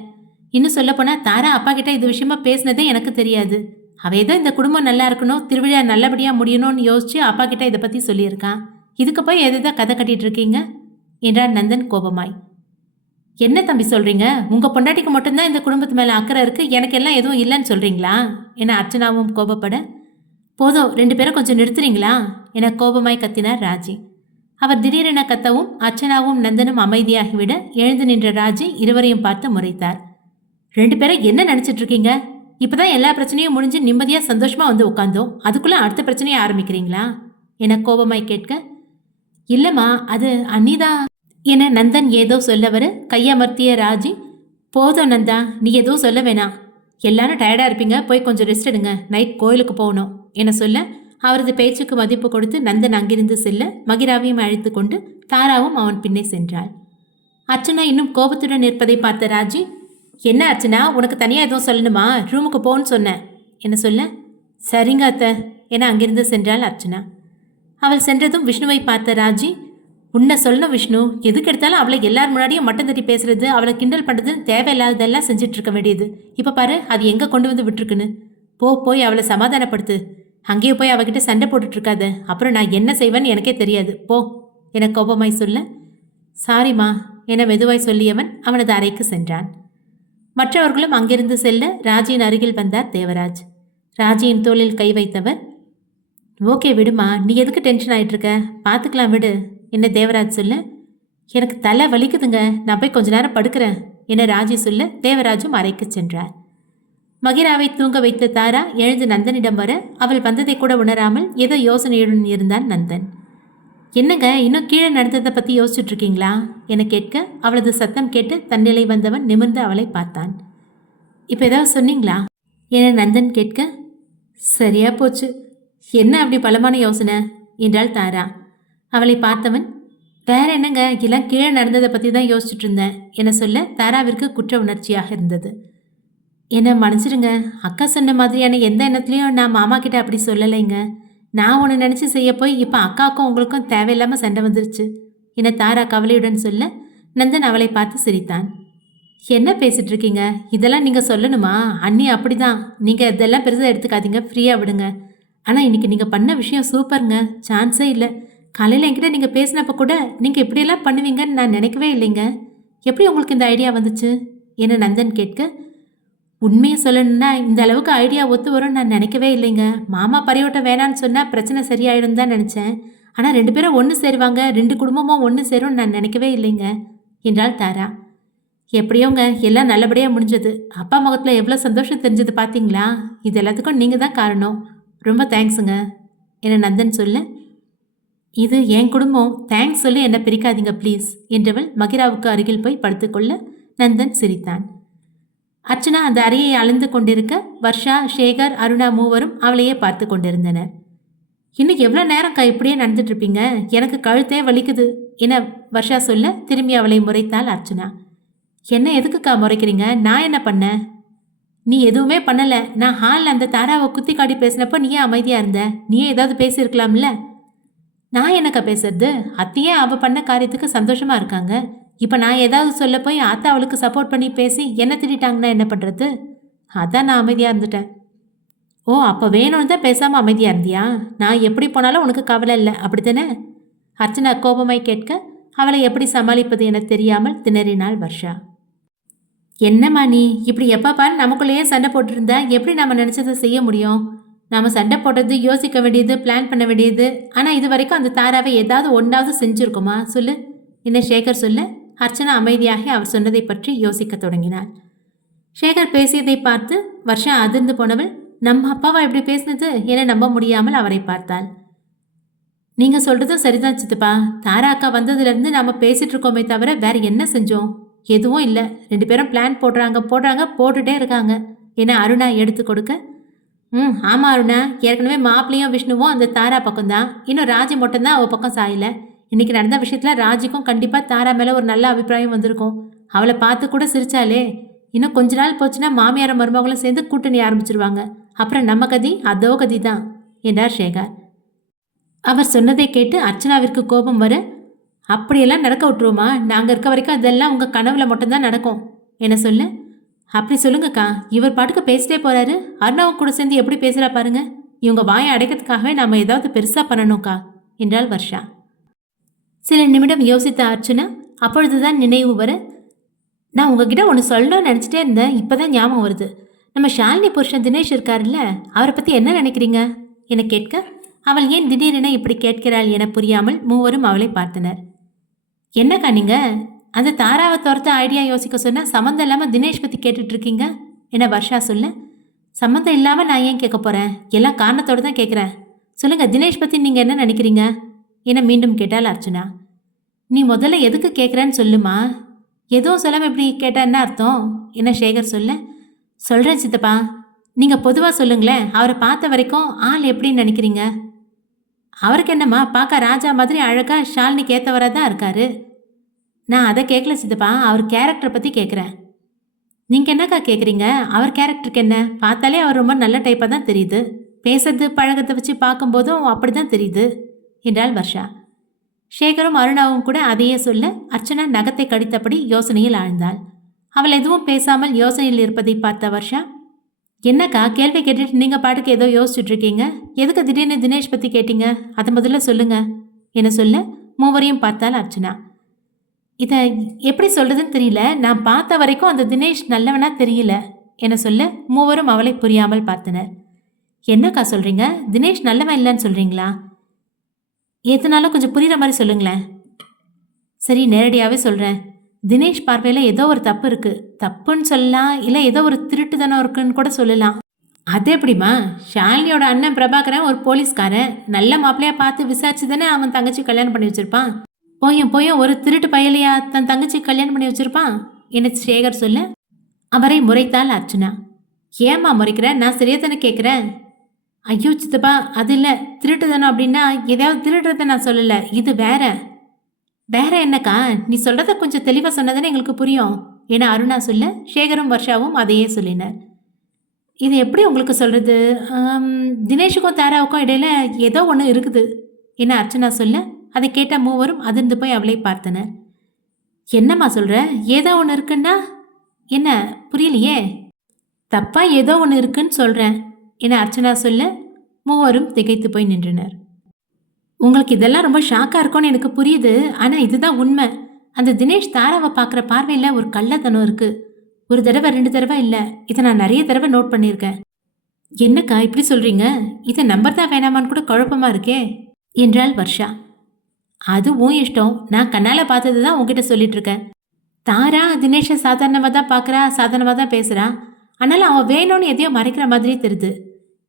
இன்னும் சொல்லப்போனால் தாரா அப்பா கிட்ட இது விஷயமா பேசினதே எனக்கு தெரியாது. அவ ஏதோ இந்த குடும்பம் நல்லா இருக்கணும், திருவிழா நல்லபடியாக முடியணும்னு யோசிச்சு அப்பா கிட்ட இதை பற்றி சொல்லியிருக்கான். இதுக்கு போய் எதுதான் கதை கட்டிகிட்டு இருக்கீங்க என்றார் நந்தன் கோபமாய். என்ன தம்பி சொல்கிறீங்க? உங்கள் பொண்டாட்டிக்கு மட்டும்தான் இந்த குடும்பத்து மேலே அக்கறை இருக்குது, எனக்கு எல்லாம் எதுவும் இல்லைன்னு சொல்கிறீங்களா என அர்ச்சனாவும் கோபப்பட, போதும் 2 பேரும் கொஞ்சம் நிறுத்துறீங்களா என கோபமாய் கத்தினார் ராஜி. அவர் திடீரென கத்தவும் அர்ச்சனாவும் நந்தனும் அமைதியாகிவிட எழுந்து நின்ற ராஜி இருவரையும் பார்த்து முறைத்தார். 2 பேரும் என்ன நினச்சிட்டு இருக்கீங்க? இப்போ தான் எல்லா பிரச்சனையும் முடிஞ்சு நிம்மதியாக சந்தோஷமாக வந்து உட்காந்தோம், அதுக்குள்ளே அடுத்த பிரச்சனையை ஆரம்பிக்கிறீங்களா என கோபமாய் கேட்க, இல்லைம்மா, அது அண்ணிதான் என நந்தன் ஏதோ சொல்ல வர கையமர்த்திய ராஜி, போதும் நந்தா, நீ எதுவும் சொல்ல வேணாம், எல்லாரும் டயர்டாக இருப்பீங்க, போய் கொஞ்சம் ரெஸ்ட் எடுங்க, நைட் கோயிலுக்கு போகணும் என சொல்ல அவரது பேச்சுக்கு மதிப்பு கொடுத்து நந்தன் அங்கிருந்து செல்ல மகிராவையும் அழைத்து கொண்டு தாராவும் அவன் பின்னே சென்றாள். அர்ச்சனா இன்னும் கோபத்துடன் நிற்பதை பார்த்த ராஜி, என்ன அர்ச்சனா, உனக்கு தனியாக எதுவும் சொல்லணுமா? ரூமுக்கு போன்னு சொன்னேன் என சொல்ல, சரிங்க அத்தை என அங்கிருந்து சென்றாள் அர்ச்சனா. அவள் சென்றதும் விஷ்ணுவை பார்த்த ராஜி, உன்னை சொல்லணும் விஷ்ணு, எதுக்கு எடுத்தாலும் அவளை எல்லார் முன்னாடியும் மட்டம் தட்டி பேசுறது, அவளை கிண்டல் பண்ணுறதுன்னு தேவையில்லாததெல்லாம் செஞ்சுட்டு இருக்க வேண்டியது. இப்போ பாரு அது எங்கே கொண்டு வந்து விட்டுருக்குன்னு. போய் அவளை சமாதானப்படுத்து. அங்கேயே போய் அவகிட்ட சண்டை போட்டுட்ருக்காத, அப்புறம் நான் என்ன செய்வேன்னு எனக்கே தெரியாது, போ என கோபமாய் சொல்ல, சாரிம்மா என மெதுவாய் சொல்லியவன் அவனது அறைக்கு சென்றான். மற்றவர்களும் அங்கிருந்து செல்ல ராஜியின் அருகில் வந்தார் தேவராஜ். ராஜியின் தோளில் கை வைத்தவர், ஓகே விடுமா, நீ எதுக்கு டென்ஷன் ஆகிட்டு இருக்க, பார்த்துக்கலாம் விடு என்ன தேவராஜ் சொல்ல, எனக்கு தலை வலிக்குதுங்க, நான் போய் கொஞ்ச நேரம் படுக்கிறேன் என ராஜி சொல்ல தேவராஜும் அறைக்கு சென்றார். மகிராவை தூங்க வைத்த தாரா எழுந்து நந்தனிடம் வர அவள் வந்ததை கூட உணராமல் ஏதோ யோசனையுடன் இருந்தான் நந்தன். என்னங்க, இன்னும் கீழே நடந்ததை பற்றி யோசிச்சுட்டு இருக்கீங்களா என கேட்க அவளது சத்தம் கேட்டு தன்னிலை வந்தவன் நிமிர்ந்து அவளை பார்த்தான். இப்போ ஏதாவது சொன்னீங்களா என நந்தன் கேட்க, சரியா போச்சு, என்ன அப்படி பலமான யோசனை என்றாள் தாரா. அவளை பார்த்தவன், வேற என்னங்க, எல்லாம் கீழே நடந்ததை பற்றி தான் யோசிச்சுட்டு இருந்தேன் என சொல்ல தாராவிற்கு குற்ற உணர்ச்சியாக இருந்தது. என்ன மன்னிச்சிடுங்க, அக்கா சொன்ன மாதிரியான எந்த எண்ணத்துலையும் நான் மாமா கிட்ட அப்படி சொல்லலைங்க. நான் ஒன்று நினச்சி செய்ய போய் இப்போ அக்காவுக்கும் உங்களுக்கும் தேவையில்லாமல் சண்டை வந்துருச்சு என தாரா கவலையுடன் சொல்ல நந்தன் அவளை பார்த்து சிரித்தான். என்ன பேசிகிட்டு இருக்கீங்க? இதெல்லாம் நீங்கள் சொல்லணுமா? அண்ணி அப்படி தான், நீங்கள் இதெல்லாம் பெருசாக எடுத்துக்காதீங்க, ஃப்ரீயாக விடுங்க. ஆனால் இன்றைக்கி நீங்கள் பண்ண விஷயம் சூப்பருங்க, சான்ஸே இல்லை. காலையில் என்கிட்ட நீங்கள் பேசினப்போ கூட நீங்கள் இப்படியெல்லாம் பண்ணுவீங்கன்னு நான் நினைக்கவே இல்லைங்க. எப்படி உங்களுக்கு இந்த ஐடியா வந்துச்சு என நந்தன் கேட்க, உண்மையை சொல்லணும்னா இந்த அளவுக்கு ஐடியா ஒத்து வரும்னு நான் நினைக்கவே இல்லைங்க. மாமா பரியோட்டம் வேணான்னு சொன்னால் பிரச்சனை சரியாயிடும் தான் நினச்சேன். ஆனால் 2 பேரும் ஒன்று சேருவாங்க, 2 குடும்பமும் ஒன்று சேரும்னு நான் நினைக்கவே இல்லைங்க என்றாள் தாரா. எப்படியோங்க, எல்லாம் நல்லபடியாக முடிஞ்சது. அப்பா முகத்தில் எவ்வளோ சந்தோஷம் தெரிஞ்சது பார்த்தீங்களா? இது எல்லாத்துக்கும் நீங்கள் தான் காரணம், ரொம்ப தேங்க்ஸுங்க என நந்தன் சொல்ல, இது என் குடும்பம், தேங்க்ஸ் சொல்லி என்னை பிரிக்காதீங்க ப்ளீஸ் என்றவள் மகிராவுக்கு அருகில் போய் படுத்துக்கொள்ள நந்தன் சிரித்தான். அர்ச்சனா அந்த அறையை அளந்து கொண்டிருக்க வர்ஷா, சேகர், அருணா மூவரும் அவளையே பார்த்து கொண்டிருந்தனர். இன்னும் எவ்வளோ நேரம் இப்படியே நடந்துட்டு இருப்பீங்க, எனக்கு கழுத்தே வலிக்குது என வர்ஷா சொல்ல திரும்பி அவளை முறைத்தாள் அர்ச்சனா. என்ன எதுக்குக்கா முறைக்கிறீங்க? நான் என்ன பண்ணேன் நீ எதுவுமே பண்ணல. நான் ஹாலில் அந்த தாராவை குத்தி காட்டி பேசினப்போ நீயே அமைதியா இருந்த. நீயே ஏதாவது பேசியிருக்கலாம்ல. நான் என்னக்கா பேசுறது? அத்தையே அவ பண்ண காரியத்துக்கு சந்தோஷமா இருக்காங்க. இப்போ நான் ஏதாவது சொல்ல போய் அத்தை அவளுக்கு சப்போர்ட் பண்ணி பேசி என்ன திட்டாங்கன்னா என்ன பண்றது? அதான் நான் அமைதியா இருந்துட்டேன். ஓ, அப்போ வேணும்னு தான் பேசாம அமைதியா இருந்தியா? நான் எப்படி போனாலும் உனக்கு கவலை இல்லை, அப்படித்தானே? அர்ச்சனா கோபமாய் கேட்க அவளை எப்படி சமாளிப்பது என தெரியாமல் திணறினாள் வர்ஷா. என்னம்மா நீ இப்படி எப்போ பாரு நமக்குள்ளேயே சண்டை போட்டுருந்தா எப்படி நம்ம நினச்சதை செய்ய முடியும்? நாம் சண்டை போட்டது, யோசிக்க வேண்டியது, பிளான் பண்ண வேண்டியது. ஆனால் இது வரைக்கும் அந்த தாராவை ஏதாவது ஒன்றாவது செஞ்சுருக்குமா சொல்லு? என்ன சேகர் சொல்ல அர்ச்சனா அமைதியாகி அவர் சொன்னதை பற்றி யோசிக்க தொடங்கினாள். சேகர் பேசியதை பார்த்து வர்ஷா அதிர்ந்து போனவள், நம்ம அப்பாவா இப்படி பேசினது என நம்ப முடியாமல் அவரை பார்த்தாள். நீங்கள் சொல்கிறதும் சரிதான் சித்தப்பா. தாரா அக்கா வந்ததுலேருந்து நாம் பேசிகிட்டு இருக்கோமே தவிர வேறு என்ன செஞ்சோம்? எதுவும் இல்லை. 2 பேரும் பிளான் போட்டுட்டே இருக்காங்க என அருணா எடுத்து கொடுக்க, ஆமாம் அருணா, ஏற்கனவே மாப்பிள்ளையும் விஷ்ணுவும் அந்த தாரா பக்கம்தான். இன்னும் ராஜி மட்டும்தான் அவள் பக்கம் சாயலை. இன்றைக்கி நடந்த விஷயத்தில் ராஜிக்கும் கண்டிப்பாக தாரா மேலே ஒரு நல்ல அபிப்பிராயம் வந்திருக்கும். அவளை பார்த்து கூட சிரிச்சாலே. இன்னும் கொஞ்ச நாள் போச்சுன்னா மாமியார மருமகளும் சேர்ந்து கூட்டணி ஆரம்பிச்சிருவாங்க. அப்புறம் நம்ம கதி அதோ கதி தான் என்றார் சேகர். அவர் சொன்னதை கேட்டு அர்ச்சனாவிற்கு கோபம் வர, அப்படியெல்லாம் நடக்க விட்டுருவோமா? நாங்கள் இருக்க வரைக்கும் அதெல்லாம் உங்கள் கனவுல மட்டும்தான் நடக்கும் என சொல்ல, அப்படி சொல்லுங்கக்கா. இவர் பாட்டுக்கு பேசிட்டே போறாரு. அருணாவும் கூட சேர்ந்து எப்படி பேசுகிறா பாருங்க. இவங்க வாயை அடைக்கிறதுக்காகவே நாம் ஏதாவது பெருசாக பண்ணணும்க்கா என்றாள் வர்ஷா. சில நிமிடம் யோசித்த அர்ச்சனா அப்பொழுதுதான் நினைவு வர, நான் உங்ககிட்ட ஒன்று சொல்லணும்னு நினச்சிட்டே இருந்தேன். இப்போ தான் ஞாபகம் வருது. நம்ம ஷாலினி புருஷன் தினேஷ் இருக்காருல்ல, அவரை பற்றி என்ன நினைக்கிறீங்க என கேட்க, அவள் ஏன் திடீரென இப்படி கேட்கிறாள் என புரியாமல் மூவரும் அவளை பார்த்தனர். என்னக்கா நீங்கள் அந்த தாராவை துரத்த ஐடியா யோசிக்க சொன்னால் சம்மந்தம் இல்லாமல் தினேஷ் பற்றி கேட்டுட்ருக்கீங்க என வர்ஷா சொல்ல, சம்மந்தம் இல்லாமல் நான் ஏன் கேட்க போகிறேன்? எல்லாம் காரணத்தோடு தான் கேட்குறேன். சொல்லுங்கள், தினேஷ் பற்றி நீங்கள் என்ன நினைக்கிறீங்க என மீண்டும் கேட்டாள் அர்ச்சனா. நீ முதல்ல எதுக்கு கேட்குறேன்னு சொல்லுமா. எதுவும் சொல்லாமல் இப்படி கேட்டால் என்ன அர்த்தம் என சேகர் சொல்ல, சொல்கிறேன் சித்தப்பா. நீங்கள் பொதுவாக சொல்லுங்களேன். அவரை பார்த்த வரைக்கும் ஆள் எப்படின்னு நினைக்கிறீங்க? அவருக்கு என்னம்மா, பார்க்க ராஜா மாதிரி அழகாக ஷாலினிக்கு ஏற்றவராக தான் இருக்காரு. நான் அதை கேட்கல சித்தப்பா, அவர் கேரக்டரை பற்றி கேட்குறேன். நீங்கள் என்னக்கா கேட்குறீங்க? அவர் கேரக்டருக்கு என்ன? பார்த்தாலே அவர் ரொம்ப நல்ல டைப்பாக தான் தெரியுது. பேசுறது பழகத்தை வச்சு பார்க்கும்போதும் அப்படி தான் தெரியுது என்றாள் வர்ஷா. சேகரும் அருணாவும் கூட அதையே சொல்ல அர்ச்சனா நகத்தை கடித்தபடி யோசனையில் ஆழ்ந்தாள். அவள் எதுவும் பேசாமல் யோசனையில் இருப்பதை பார்த்த வர்ஷா, என்னக்கா கேள்வி கேட்டுட்டு நீங்கள் பாட்டுக்கு ஏதோ யோசிச்சுட்டு இருக்கீங்க? எதுக்கு திடீர்னு தினேஷ் பற்றி கேட்டீங்க? அதை முதல்ல சொல்லுங்க என சொல்ல மூவரையும் பார்த்தாள் அர்ச்சனா. இதை எப்படி சொல்கிறதுன்னு தெரியல. நான் பார்த்த வரைக்கும் அந்த தினேஷ் நல்லவனா தெரியல என சொல்ல மூவரும் அவளை புரியாமல் பார்த்தனர். என்னக்கா சொல்கிறீங்க? தினேஷ் நல்லவன் இல்லைன்னு சொல்கிறீங்களா? எதுனாலும் கொஞ்சம் புரிகிற மாதிரி சொல்லுங்களேன். சரி, நேரடியாகவே சொல்கிறேன். தினேஷ் பார்வையில் ஏதோ ஒரு தப்பு இருக்குது. தப்புன்னு சொல்லலாம், இல்லை ஏதோ ஒரு திருட்டுத்தனம் இருக்குன்னு கூட சொல்லலாம். அது எப்படிமா? ஷாலினியோட அண்ணன் பிரபாகரன் ஒரு போலீஸ்காரன். நல்ல மாப்பிள்ளையா பார்த்து விசாரிச்சு தானே அவன் தங்கச்சி கல்யாணம் பண்ணி வச்சிருப்பான். போயும் ஒரு திருட்டு பயலையா தன் தங்கச்சி கல்யாணம் பண்ணி வச்சிருப்பான் என சேகர் சொல்ல அவரை முறைத்தாள் அர்ச்சனா. ஏம்மா முறைக்கிற? நான் சரியா தானே கேட்குறேன். ஐயோ சித்தப்பா, அது இல்லை. திருட்டுத்தனம் அப்படின்னா எதையாவது திருடுறத நான் சொல்லலை. இது வேற என்னக்கா? நீ சொல்கிறத கொஞ்சம் தெளிவாக சொன்னதுன்னு எங்களுக்கு புரியும் என அருணா சொல்ல சேகரும் வர்ஷாவும் அதையே சொல்லினர். இது எப்படி உங்களுக்கு சொல்கிறது? தினேஷுக்கும் தாராவுக்கும் இடையில ஏதோ ஒன்று இருக்குது என அர்ச்சனா சொல்ல அதை கேட்ட மூவரும் அதிர்ந்து போய் அவளை பார்த்தனர். என்னம்மா சொல்கிற? ஏதோ ஒன்று இருக்குன்னா என்ன? புரியலையே. தப்பா ஏதோ ஒன்று இருக்குன்னு சொல்கிறேன் என அர்ச்சனா சொல்ல மூவரும் திகைத்து போய் நின்றனர். உங்களுக்கு இதெல்லாம் ரொம்ப ஷாக்காக இருக்கும்னு எனக்கு புரியுது. ஆனால் இதுதான் உண்மை. அந்த தினேஷ் தாராவை பார்க்குற பார்வையில் ஒரு கள்ளத்தனம் இருக்குது. ஒரு தடவை 2 தடவை இல்லை, இதை நான் நிறைய தடவை நோட் பண்ணியிருக்கேன். என்னக்கா இப்படி சொல்கிறீங்க? இதை நம்பர் தான் வேணாமான்னு கூட குழப்பமாக இருக்கே என்றாள் வர்ஷா. அது உன் இஷ்டம். நான் கண்ணால் பார்த்தது தான் உங்ககிட்ட சொல்லிகிட்ருக்கேன். தாரா தினேஷை சாதாரணமாக தான் பார்க்குறா, சாதாரணமாக தான் பேசுகிறா. ஆனாலும் அவன் வேணும்னு எதையோ மறைக்கிற மாதிரியே தெரியுது.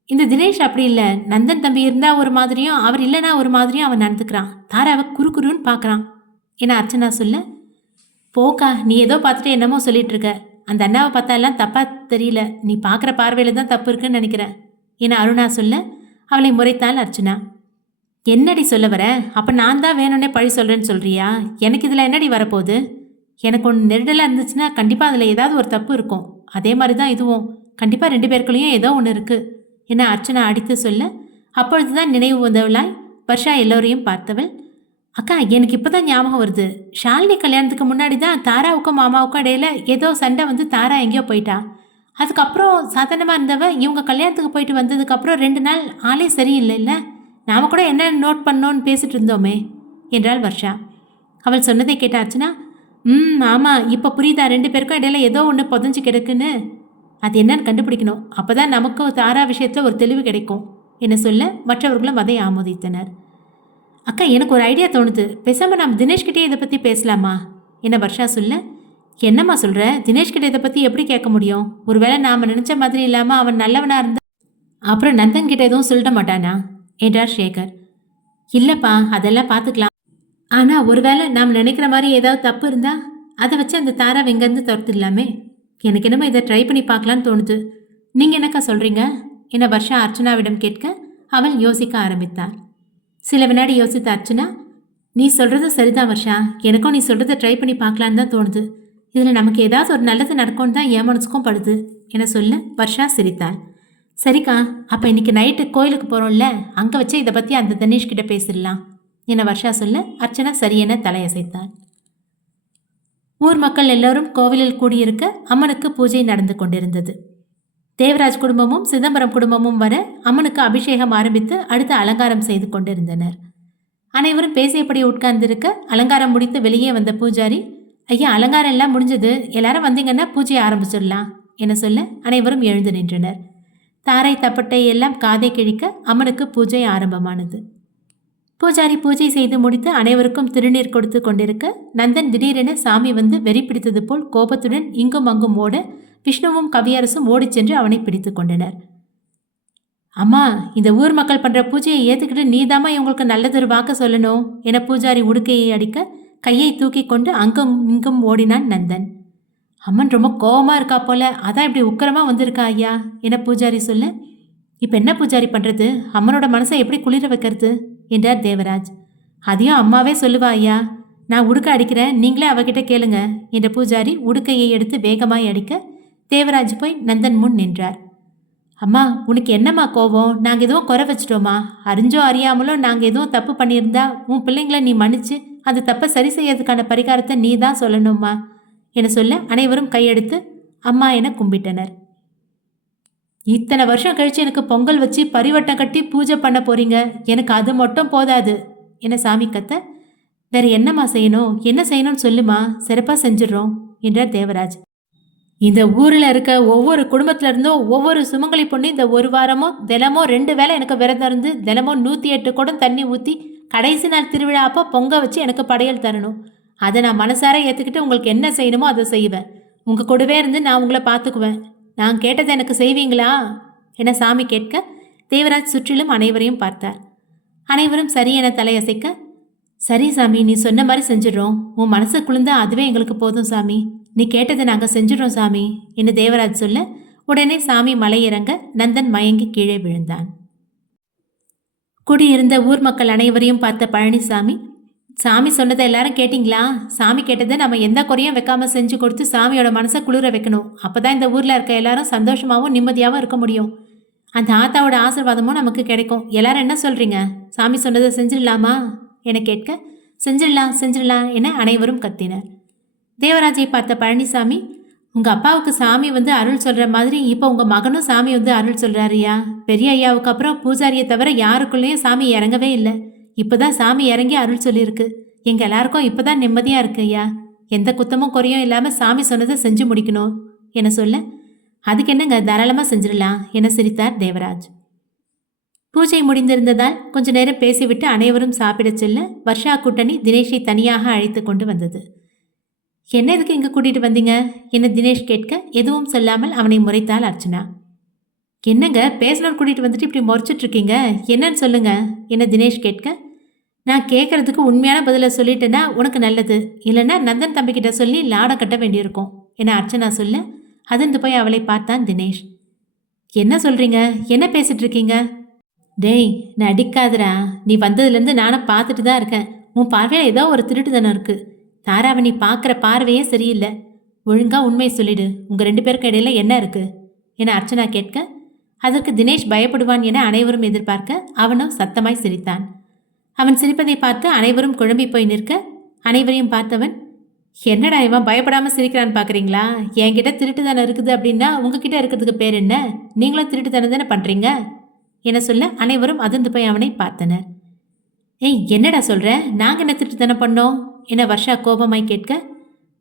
இந்த தினேஷ் அப்படி இல்லை. நந்தன் தம்பி இருந்தால் ஒரு மாதிரியும், அவர் இல்லைனா ஒரு மாதிரியும் அவன் நடந்துக்கிறான். தாராவை குறுன்னு பார்க்குறான் என அர்ச்சனா சொல்ல, போக்கா, நீ ஏதோ பார்த்துட்டு என்னமோ சொல்லிட்டு இருக்க. அந்த அண்ணாவை பார்த்தா எல்லாம் தப்பாக தெரியல. நீ பார்க்குற பார்வையில் தான் தப்பு இருக்குன்னு நினைக்கிறேன் என அருணா சொல்ல அவளை முறைத்தாள் அர்ச்சனா. என்னடி சொல்ல வர? அப்போ நான் தான் வேணும்னே பழி சொல்கிறேன்னு சொல்கிறியா? எனக்கு இதில் என்னடி வரப்போகுது? எனக்கு ஒன்று நெருடலாக இருந்துச்சுன்னா கண்டிப்பாக அதில் ஏதாவது ஒரு தப்பு இருக்கும். அதே மாதிரி தான் இதுவும். கண்டிப்பாக 2 பேருக்குள்ளேயும் ஏதோ ஒன்று இருக்குது என அர்ச்சனா அடித்து சொல்ல, அப்பொழுதுதான் நினைவு வந்தவளாய் வர்ஷா எல்லோரையும் பார்த்தவள், அக்கா எனக்கு இப்போ தான் ஞாபகம் வருது. ஷாலினி கல்யாணத்துக்கு முன்னாடி தான் தாராவுக்கும் மாமாவுக்கும் இடையில ஏதோ சண்டை வந்து தாரா எங்கேயோ போயிட்டா. அதுக்கப்புறம் சாதாரணமாக இருந்தவ இவங்க கல்யாணத்துக்கு போயிட்டு வந்ததுக்கப்புறம் 2 நாள் ஆளே சரியில்லை இல்லை. நாம் கூட என்ன நோட் பண்ணோன்னு பேசிட்டு இருந்தோமே என்றாள் வர்ஷா. அவள் சொன்னதை கேட்ட அர்ச்சனா, ஆமாம், இப்போ புரியுதா 2 பேருக்கும் இடையில ஏதோ ஒன்று புதஞ்சு கிடக்குன்னு. அது என்னன்னு கண்டுபிடிக்கணும். அப்போ தான் நமக்கு தாரா விஷயத்தில் ஒரு தெளிவு கிடைக்கும் என்ன சொல்ல மற்றவர்களும் அதை ஆமோதித்தனர். அக்கா எனக்கு ஒரு ஐடியா தோணுது. பேசாமல் நாம் தினேஷ்கிட்டே இதை பற்றி பேசலாமா என்ன வர்ஷா சொல்ல, என்னம்மா சொல்கிற? தினேஷ்கிட்ட இதை பற்றி எப்படி கேட்க முடியும்? ஒருவேளை நாம் நினச்ச மாதிரி இல்லாமல் அவன் நல்லவனாக இருந்தால் அப்புறம் நந்தன் கிட்ட எதுவும் சொல்லிட மாட்டானா என்றார் சேகர். இல்லைப்பா, அதெல்லாம் பார்த்துக்கலாம். ஆனால் ஒருவேளை நாம் நினைக்கிற மாதிரி ஏதாவது தப்பு இருந்தால் அதை வச்சு அந்த தாராவை இங்கேருந்து துரத்துடலாமே. எனக்கு என்னமோ இதை ட்ரை பண்ணி பார்க்கலான்னு தோணுது. நீங்கள் என்னக்கா சொல்கிறீங்க என வர்ஷா அர்ச்சனாவிடம் கேட்க அவள் யோசிக்க ஆரம்பித்தாள். சில வினாடி யோசித்த அர்ச்சனா, நீ சொல்கிறது சரிதான் வர்ஷா, எனக்கும் நீ சொல்கிறத ட்ரை பண்ணி பார்க்கலான்னு தான் தோணுது. இதில் நமக்கு ஏதாவது ஒரு நல்லது நடக்கும்னு தான் என் மனசுக்கும் படுது என சொல்ல வர்ஷா சிரித்தாள். சரிக்கா, அப்போ இன்னைக்கு நைட்டு கோயிலுக்கு போகிறோம்ல, அங்கே வச்சு இதை பற்றி அந்த தனேஷ்கிட்ட பேசிடலாம் என வர்ஷா சொல்ல அர்ச்சனா சரியென தலையசைத்தாள். ஊர் மக்கள் எல்லோரும் கோவிலில் கூடியிருக்க அம்மனுக்கு பூஜை நடந்து கொண்டிருந்தது. தேவராஜ் குடும்பமும் சிதம்பரம் குடும்பமும் வர அம்மனுக்கு அபிஷேகம் ஆரம்பித்து அடுத்து அலங்காரம் செய்து கொண்டிருந்தனர். அனைவரும் பேசியபடி உட்கார்ந்திருக்க அலங்காரம் முடித்து வெளியே வந்த பூஜாரி, ஐயா அலங்காரம் எல்லாம் முடிஞ்சது, எல்லாரும் வந்தீங்கன்னா பூஜையை ஆரம்பிச்சிடலாம் என சொல்ல அனைவரும் எழுந்து நின்றனர். தாரை தப்பட்டை எல்லாம் காதை கிழிக்க அம்மனுக்கு பூஜை ஆரம்பமானது. பூஜாரி பூஜை செய்து முடித்து அனைவருக்கும் திருநீர் கொடுத்து கொண்டிருக்க நந்தன் திடீரென சாமி வந்து வெறி பிடித்தது போல் கோபத்துடன் இங்கும் அங்கும் ஓட விஷ்ணுவும் கவியரசும் ஓடிச் சென்று அவனை பிடித்து கொண்டனர். அம்மா, இந்த ஊர் மக்கள் பண்ற பூஜையை ஏத்துக்கிட்டு நீதாமா இவங்களுக்கு நல்லதொரு வாக்க சொல்லணும் என பூஜாரி உடுக்கையை அடிக்க கையை தூக்கி கொண்டு அங்கும் இங்கும் ஓடினான் நந்தன். அம்மன் ரொம்ப கோபமா இருக்கா போல, அதான் இப்படி உக்கரமா வந்திருக்கா ஐயா என பூஜாரி சொல்ல, இப்ப என்ன பூஜாரி பண்றது, அம்மனோட மனசை எப்படி குளிர வைக்கிறது என்றார் தேவராஜ். அதையும் அம்மாவே சொல்லுவா ஐயா, நான் உடுக்க அடிக்கிறேன், நீங்களே அவகிட்ட கேளுங்க என்ற பூஜாரி உடுக்கையை எடுத்து வேகமாய் அடிக்க தேவராஜ் போய் நந்தன் முன் நின்றார். அம்மா, உனக்கு என்னம்மா கோபம்? நாங்கள் எதுவும் குறை வச்சிட்டோமா? அறிஞ்சோ அறியாமலோ நாங்கள் எதுவும் தப்பு பண்ணியிருந்தா உன் பிள்ளைங்களை நீ மன்னிச்சு அந்த தப்பை சரி செய்யறதுக்கான பரிகாரத்தை நீ தான் சொல்லணும்மா என சொல்ல அனைவரும் கையெடுத்து அம்மா என கும்பிட்டனர். இத்தனை வருஷம் கழிச்சு எனக்கு பொங்கல் வச்சு பரிவட்டம் கட்டி பூஜை பண்ண போறீங்க, எனக்கு அது மட்டும் போதாது என சாமி கத்த, வேற என்னம்மா செய்யணும், என்ன செய்யணும்னு சொல்லுமா, சிறப்பாக செஞ்சிடறோம் என்றார் தேவராஜ். இந்த ஊரில் இருக்க ஒவ்வொரு குடும்பத்துல இருந்தும் ஒவ்வொரு சுமங்கலி பொண்ணு இந்த ஒரு வாரமோ தினமோ 2 வேளை எனக்கு விரதம் இருந்து தினமோ 108 குடம் தண்ணி ஊற்றி கடைசி நாள் திருவிழா அப்போ பொங்க வச்சு எனக்கு படையல் தரணும். அதை நான் மனசார ஏற்றுக்கிட்டு உங்களுக்கு என்ன செய்யணுமோ அதை செய்வேன். உங்கள் கூடவே இருந்து நான் உங்களை பார்த்துக்குவேன். நான் கேட்டதை எனக்கு செய்வீங்களா என சாமி கேட்க தேவராஜ் சுற்றிலும் அனைவரையும் பார்த்தார். அனைவரும் சரி என தலையசைக்க, சரி சாமி, நீ சொன்ன மாதிரி செஞ்சிடறோம். உன் மனசு குளிர்ந்தா அதுவே எங்களுக்கு போதும் சாமி. நீ கேட்டதை நாங்கள் செஞ்சிடறோம் சாமி என்று தேவராஜ் சொல்ல உடனே சாமி மலையிறங்க நந்தன் மயங்கி கீழே விழுந்தான். குடியிருந்த ஊர் மக்கள் அனைவரையும் பார்த்த பழனிசாமி, சாமி சொன்னதை எல்லாரும் கேட்டிங்களா? சாமி கேட்டதை நம்ம எந்த குறையும் வைக்காம செஞ்சு கொடுத்து சாமியோட மனசை குளிர வைக்கணும். அப்போதான் இந்த ஊரில் இருக்க எல்லாரும் சந்தோஷமாகவும் நிம்மதியாகவும் இருக்க முடியும். அந்த ஆத்தாவோட ஆசீர்வாதமும் நமக்கு கிடைக்கும். எல்லாரும் என்ன சொல்கிறீங்க? சாமி சொன்னதை செஞ்சிடலாமா என கேட்க, செஞ்சிடலாம் என அனைவரும் கத்தினர். தேவராஜை பார்த்த பழனிசாமி, உங்கள் அப்பாவுக்கு சாமி வந்து அருள் சொல்கிற மாதிரி இப்போ உங்கள் மகனும் சாமி வந்து அருள் சொல்கிறாரியா? பெரிய ஐயாவுக்கு அப்புறம் பூஜாரியை தவிர யாருக்குள்ளேயும் சாமி இறங்கவே இல்லை. இப்போ தான் சாமி இறங்கி அருள் சொல்லியிருக்கு. எங்கள் எல்லாருக்கும் இப்போ தான் நிம்மதியாக இருக்கு ஐயா. எந்த குத்தமும் குறையும் இல்லாமல் சாமி சொன்னதை செஞ்சு முடிக்கணும் என சொல்ல, அதுக்கு என்னங்க, தாராளமாக செஞ்சிடலாம் என சிரித்தார் தேவராஜ். பூஜை முடிந்திருந்ததால் கொஞ்ச நேரம் பேசிவிட்டு அனைவரும் சாப்பிடச் செல்ல வர்ஷா கூட்டணி தினேஷை தனியாக அழைத்து கொண்டு வந்தது. என்ன எதுக்கு இங்கே கூட்டிகிட்டு வந்தீங்க என தினேஷ் கேட்க எதுவும் சொல்லாமல் அவனை முறைத்தாள் அர்ச்சனா. என்னங்க, பேசணும்னு கூட்டிகிட்டு வந்துட்டு இப்படி முறைச்சிட்ருக்கீங்க, என்னன்னு சொல்லுங்க என தினேஷ் கேட்க, நான் கேட்குறதுக்கு உண்மையான பதிலை சொல்லிட்டேன்னா உனக்கு நல்லது, இல்லைன்னா நந்தன் தம்பிக்கிட்ட சொல்லி லாடம் கட்ட வேண்டியிருக்கும் என அர்ச்சனா சொல்ல அதிர்ந்து போய் அவளை பார்த்தான் தினேஷ். என்ன சொல்கிறீங்க, என்ன பேசிகிட்டு இருக்கீங்க? டேய், நடிக்காதரா, நீ வந்ததுலேருந்து நானும் பார்த்துட்டு தான் இருக்கேன். உன் பார்வையில் ஏதோ ஒரு திருட்டுத்தனம் இருக்குது. தாராவை நீ பார்க்குற பார்வையே சரியில்லை. ஒழுங்காக உண்மையை சொல்லிடு, உங்கள் 2 பேருக்கு இடையில என்ன இருக்குது என அர்ச்சனா கேட்க, அதற்கு தினேஷ் பயப்படுவான் என அனைவரும் எதிர்பார்க்க அவனும் சத்தமாய் சிரித்தான். அவன் சிரிப்பதை பார்த்து அனைவரும் குழம்பி போய் நிற்க, அனைவரையும் பார்த்தவன், என்னடா இவன் பயப்படாம சிரிக்கிறான்னு பார்க்குறீங்களா? என்கிட்ட திருட்டுத்தனம் இருக்குது அப்படின்னா உங்ககிட்ட இருக்கிறதுக்கு பேர் என்ன? நீங்களும் திருட்டுத்தனம் தானே பண்ணுறீங்க என சொல்ல அனைவரும் அதிர்ந்து போய் அவனை பார்த்தனர். ஏய், என்னடா சொல்கிற? நாங்கள் என்ன திருட்டுத்தனம் பண்ணோம் என வர்ஷா கோபமாய் கேட்க,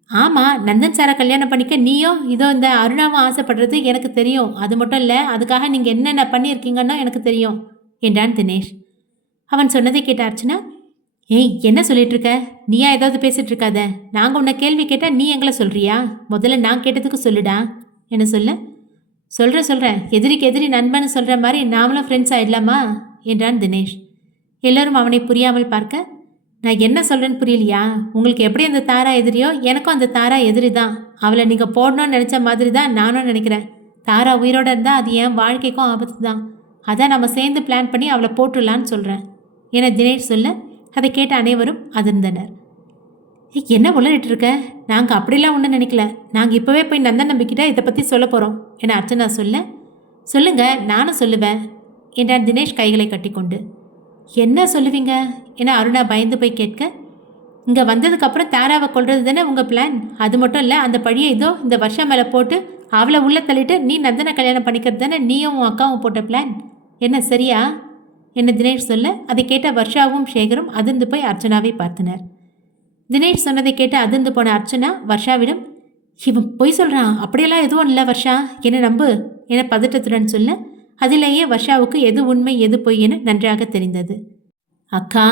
ஆமாம், நந்தன் சாரை கல்யாணம் பண்ணிக்க நீயோ இதோ இந்த அருணாவும் ஆசைப்படுறது எனக்கு தெரியும். அது மட்டும் இல்லை, அதுக்காக நீங்கள் என்னென்ன பண்ணியிருக்கீங்கன்னு எனக்கு தெரியும் என்றான் தினேஷ். அவன் சொன்னதை கேட்ட அர்ச்சனா, ஏய், என்ன சொல்லிட்டு இருக்க? நீயா ஏதாவது பேசிட்டு இருக்காத. நாங்கள் உன்னை கேள்வி கேட்டால் நீ எங்களை சொல்கிறியா? முதல்ல நான் கேட்டதுக்கு சொல்லுடா என்ன சொல்ல. சொல்கிறேன், எதிரிக்கு எதிரி நண்பன்னு சொல்கிற மாதிரி நாமளும் ஃப்ரெண்ட்ஸ் ஆகிடலாமா என்றான் தினேஷ். எல்லோரும் அவனை புரியாமல் பார்க்க, நான் என்ன சொல்கிறேன்னு புரியலையா? உங்களுக்கு எப்படி அந்த தாரா எதிரியோ எனக்கும் அந்த தாரா எதிரி தான். அவளை நீங்கள் போடணும்னு நினச்ச மாதிரி தான் நானும் நினைக்கிறேன். தாரா உயிரோடு இருந்தால் அது என் வாழ்க்கைக்கும் ஆபத்து தான். அதான் நம்ம சேர்ந்து பிளான் பண்ணி அவளை போட்டுடலான்னு சொல்கிறேன் என தினேஷ் சொல்ல, அதை கேட்ட அனைவரும் அதிர்ந்தனர். என்ன உளறிட்டு இருக்க? நாங்கள் அப்படிலாம் ஒன்றும் நினைக்கல. நாங்கள் இப்போவே போய் நந்தன் நம்பிக்கிட்ட இதை பற்றி சொல்ல போகிறோம் என அர்ச்சனா சொல்ல, சொல்லுங்க, நானும் சொல்லுவேன் என்றான் தினேஷ் கைகளை கட்டிக்கொண்டு. என்ன சொல்லுவீங்க என அருணா பயந்து போய் கேட்க, இங்கே வந்ததுக்கப்புறம் தாராவை கொள்வது தானே உங்கள் பிளான். அது மட்டும் இல்லை, அந்த பழியை இதோ இந்த வருஷம் மேலே போட்டு அவளை உள்ளே தள்ளிட்டு நீ நந்தனை கல்யாணம் பண்ணிக்கிறது தானே நீயும் உன் அக்காவும் போட்ட பிளான். என்ன சரியா என்ன தினேஷ் சொல்ல, அதை கேட்ட வர்ஷாவும் சேகரும் அதிர்ந்து போய் அர்ச்சனாவை பார்த்தனர். தினேஷ் சொன்னதை கேட்டு அதிர்ந்து போன அர்ச்சனா வர்ஷாவிடம், இவன் பொய் சொல்கிறான், அப்படியெல்லாம் எதுவும் இல்லை வர்ஷா, என்ன நம்பு என பதட்டத்துடன் சொல்ல, அதிலேயே வர்ஷாவுக்கு எது உண்மை எது பொய் என நன்றாக தெரிந்தது. அக்கா,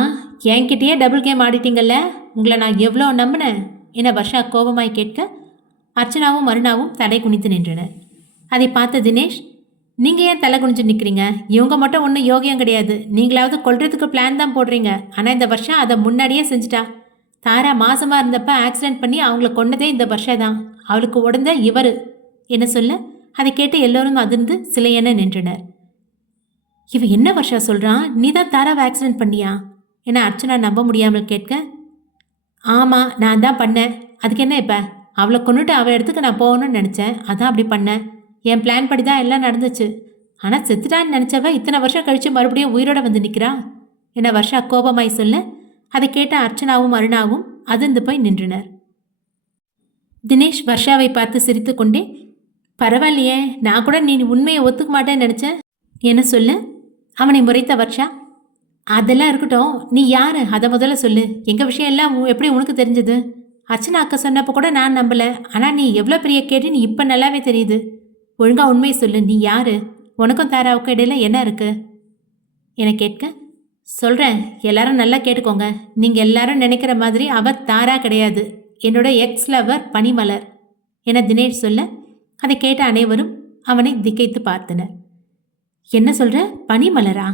என்கிட்டயே டபுள் கேம் ஆடிட்டீங்கல்ல, உங்களை நான் எவ்வளோ நம்பினேன் என வர்ஷா கோபமாய் கேட்க, அர்ச்சனாவும் அருணாவும் தடை குனித்து நின்றனர். அதை பார்த்த தினேஷ், நீங்கள் ஏன் தலை குனிஞ்சு நிற்கிறீங்க? இவங்க மட்டும் ஒன்றும் யோகியம் கிடையாது. நீங்களாவது கொல்றதுக்கு பிளான் தான் போடுறீங்க. ஆனால் இந்த வருஷம் அதை முன்னாடியே செஞ்சுட்டா. தாரா மாசமாக இருந்தப்ப ஆக்சிடென்ட் பண்ணி அவங்கள கொண்டதே இந்த வருஷம் தான். அவளுக்கு உடந்த இவர் என்ன சொல்ல, அதை கேட்டு எல்லோரும் அதிர்ந்து சிலையென நின்றனர். இவன் என்ன வருஷா சொல்கிறான்? நீ தான் தாராவை ஆக்சிடென்ட் பண்ணியா என அர்ச்சனா நம்ப முடியாமல் கேட்க, ஆமாம், நான் தான் பண்ணேன். அதுக்கு என்ன இப்போ? அவளை கொண்டுட்டு அவள் இடத்துக்கு நான் போகணும்னு நினச்சேன், அதான் அப்படி பண்ணேன். என் பிளான் படி தான் எல்லாம் நடந்துச்சு. ஆனால் செத்துட்டான்னு நினச்சவ இத்தனை வருஷம் கழித்து மறுபடியும் உயிரோட வந்து நிற்கிறா என வர்ஷா கோபமாய் சொல்ல, அதை கேட்ட அர்ச்சனாவும் அருணாவும் அதிர்ந்து போய் நின்றனர். தினேஷ் வர்ஷாவை பார்த்து சிரித்து கொண்டே, பரவாயில்லையே, நான் கூட நீ உண்மையை ஒத்துக்க மாட்டேன்னு நினச்சேன் என்ன சொல்ல, அவனை முறைத்த வர்ஷா, அதெல்லாம் இருக்கட்டும், நீ யார் அதை முதல்ல சொல்லு. எங்கள் விஷயம் எல்லாம் எப்படி உனக்கு தெரிஞ்சது? அர்ச்சனா அக்கா சொன்னப்போ கூட நான் நம்பலை. ஆனால் நீ எவ்வளோ பெரிய கேட்டு நீ இப்போ நல்லாவே தெரியுது. ஒழுங்காக உண்மையை சொல்லு, நீ யார்? உனக்கும் தாராவுக்கும் இடையில என்ன இருக்குது என கேட்க, சொல்கிறேன், எல்லாரும் நல்லா கேட்டுக்கோங்க. நீங்கள் எல்லாரும் நினைக்கிற மாதிரி அவர் தாரா கிடையாது. என்னோட எக்ஸ் லவர் பனிமலர் என தினேஷ் சொல்ல, அதை கேட்ட அனைவரும் அவனை திகைத்து பார்த்தனர். என்ன சொல்கிற? பனிமலரா?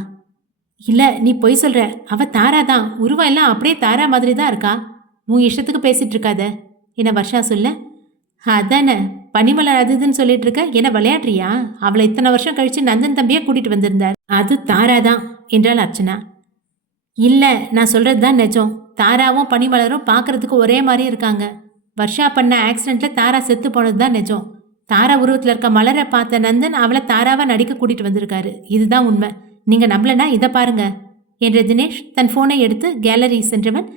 இல்லை, நீ பொய் சொல்கிற. அவள் தாரா தான். உருவம் எல்லாம் அப்படியே தாரா மாதிரி தான் இருக்கா. உன் இஷ்டத்துக்கு பேசிகிட்டு இருக்காத என வர்ஷா சொல்ல, அதானே பனிமலர் அதுன்னு சொல்லிட்டு இருக்க, என்ன விளையாடுறியா? அவளை இத்தனை வருஷம் கழித்து நந்தன் தம்பியை கூட்டிகிட்டு வந்திருந்தார். அது தாரா தான் என்றாள் அர்ச்சனா. இல்லை, நான் சொல்கிறது தான் நிஜம். தாராவும் பனிமலரும் பார்க்குறதுக்கு ஒரே மாதிரி இருக்காங்க. வர்ஷா பண்ண ஆக்சிடெண்ட்டில் தாரா செத்து போனது தான் நிஜம். தாரா உருவத்தில் இருக்க மலரை பார்த்த நந்தன் அவளை தாராவாக நடிக்க கூட்டிகிட்டு வந்திருக்காரு. இதுதான் உண்மை. நீங்கள் நம்பலனா இதை பாருங்க என்ற தினேஷ் தன் ஃபோனை எடுத்து கேலரி சென்றவன்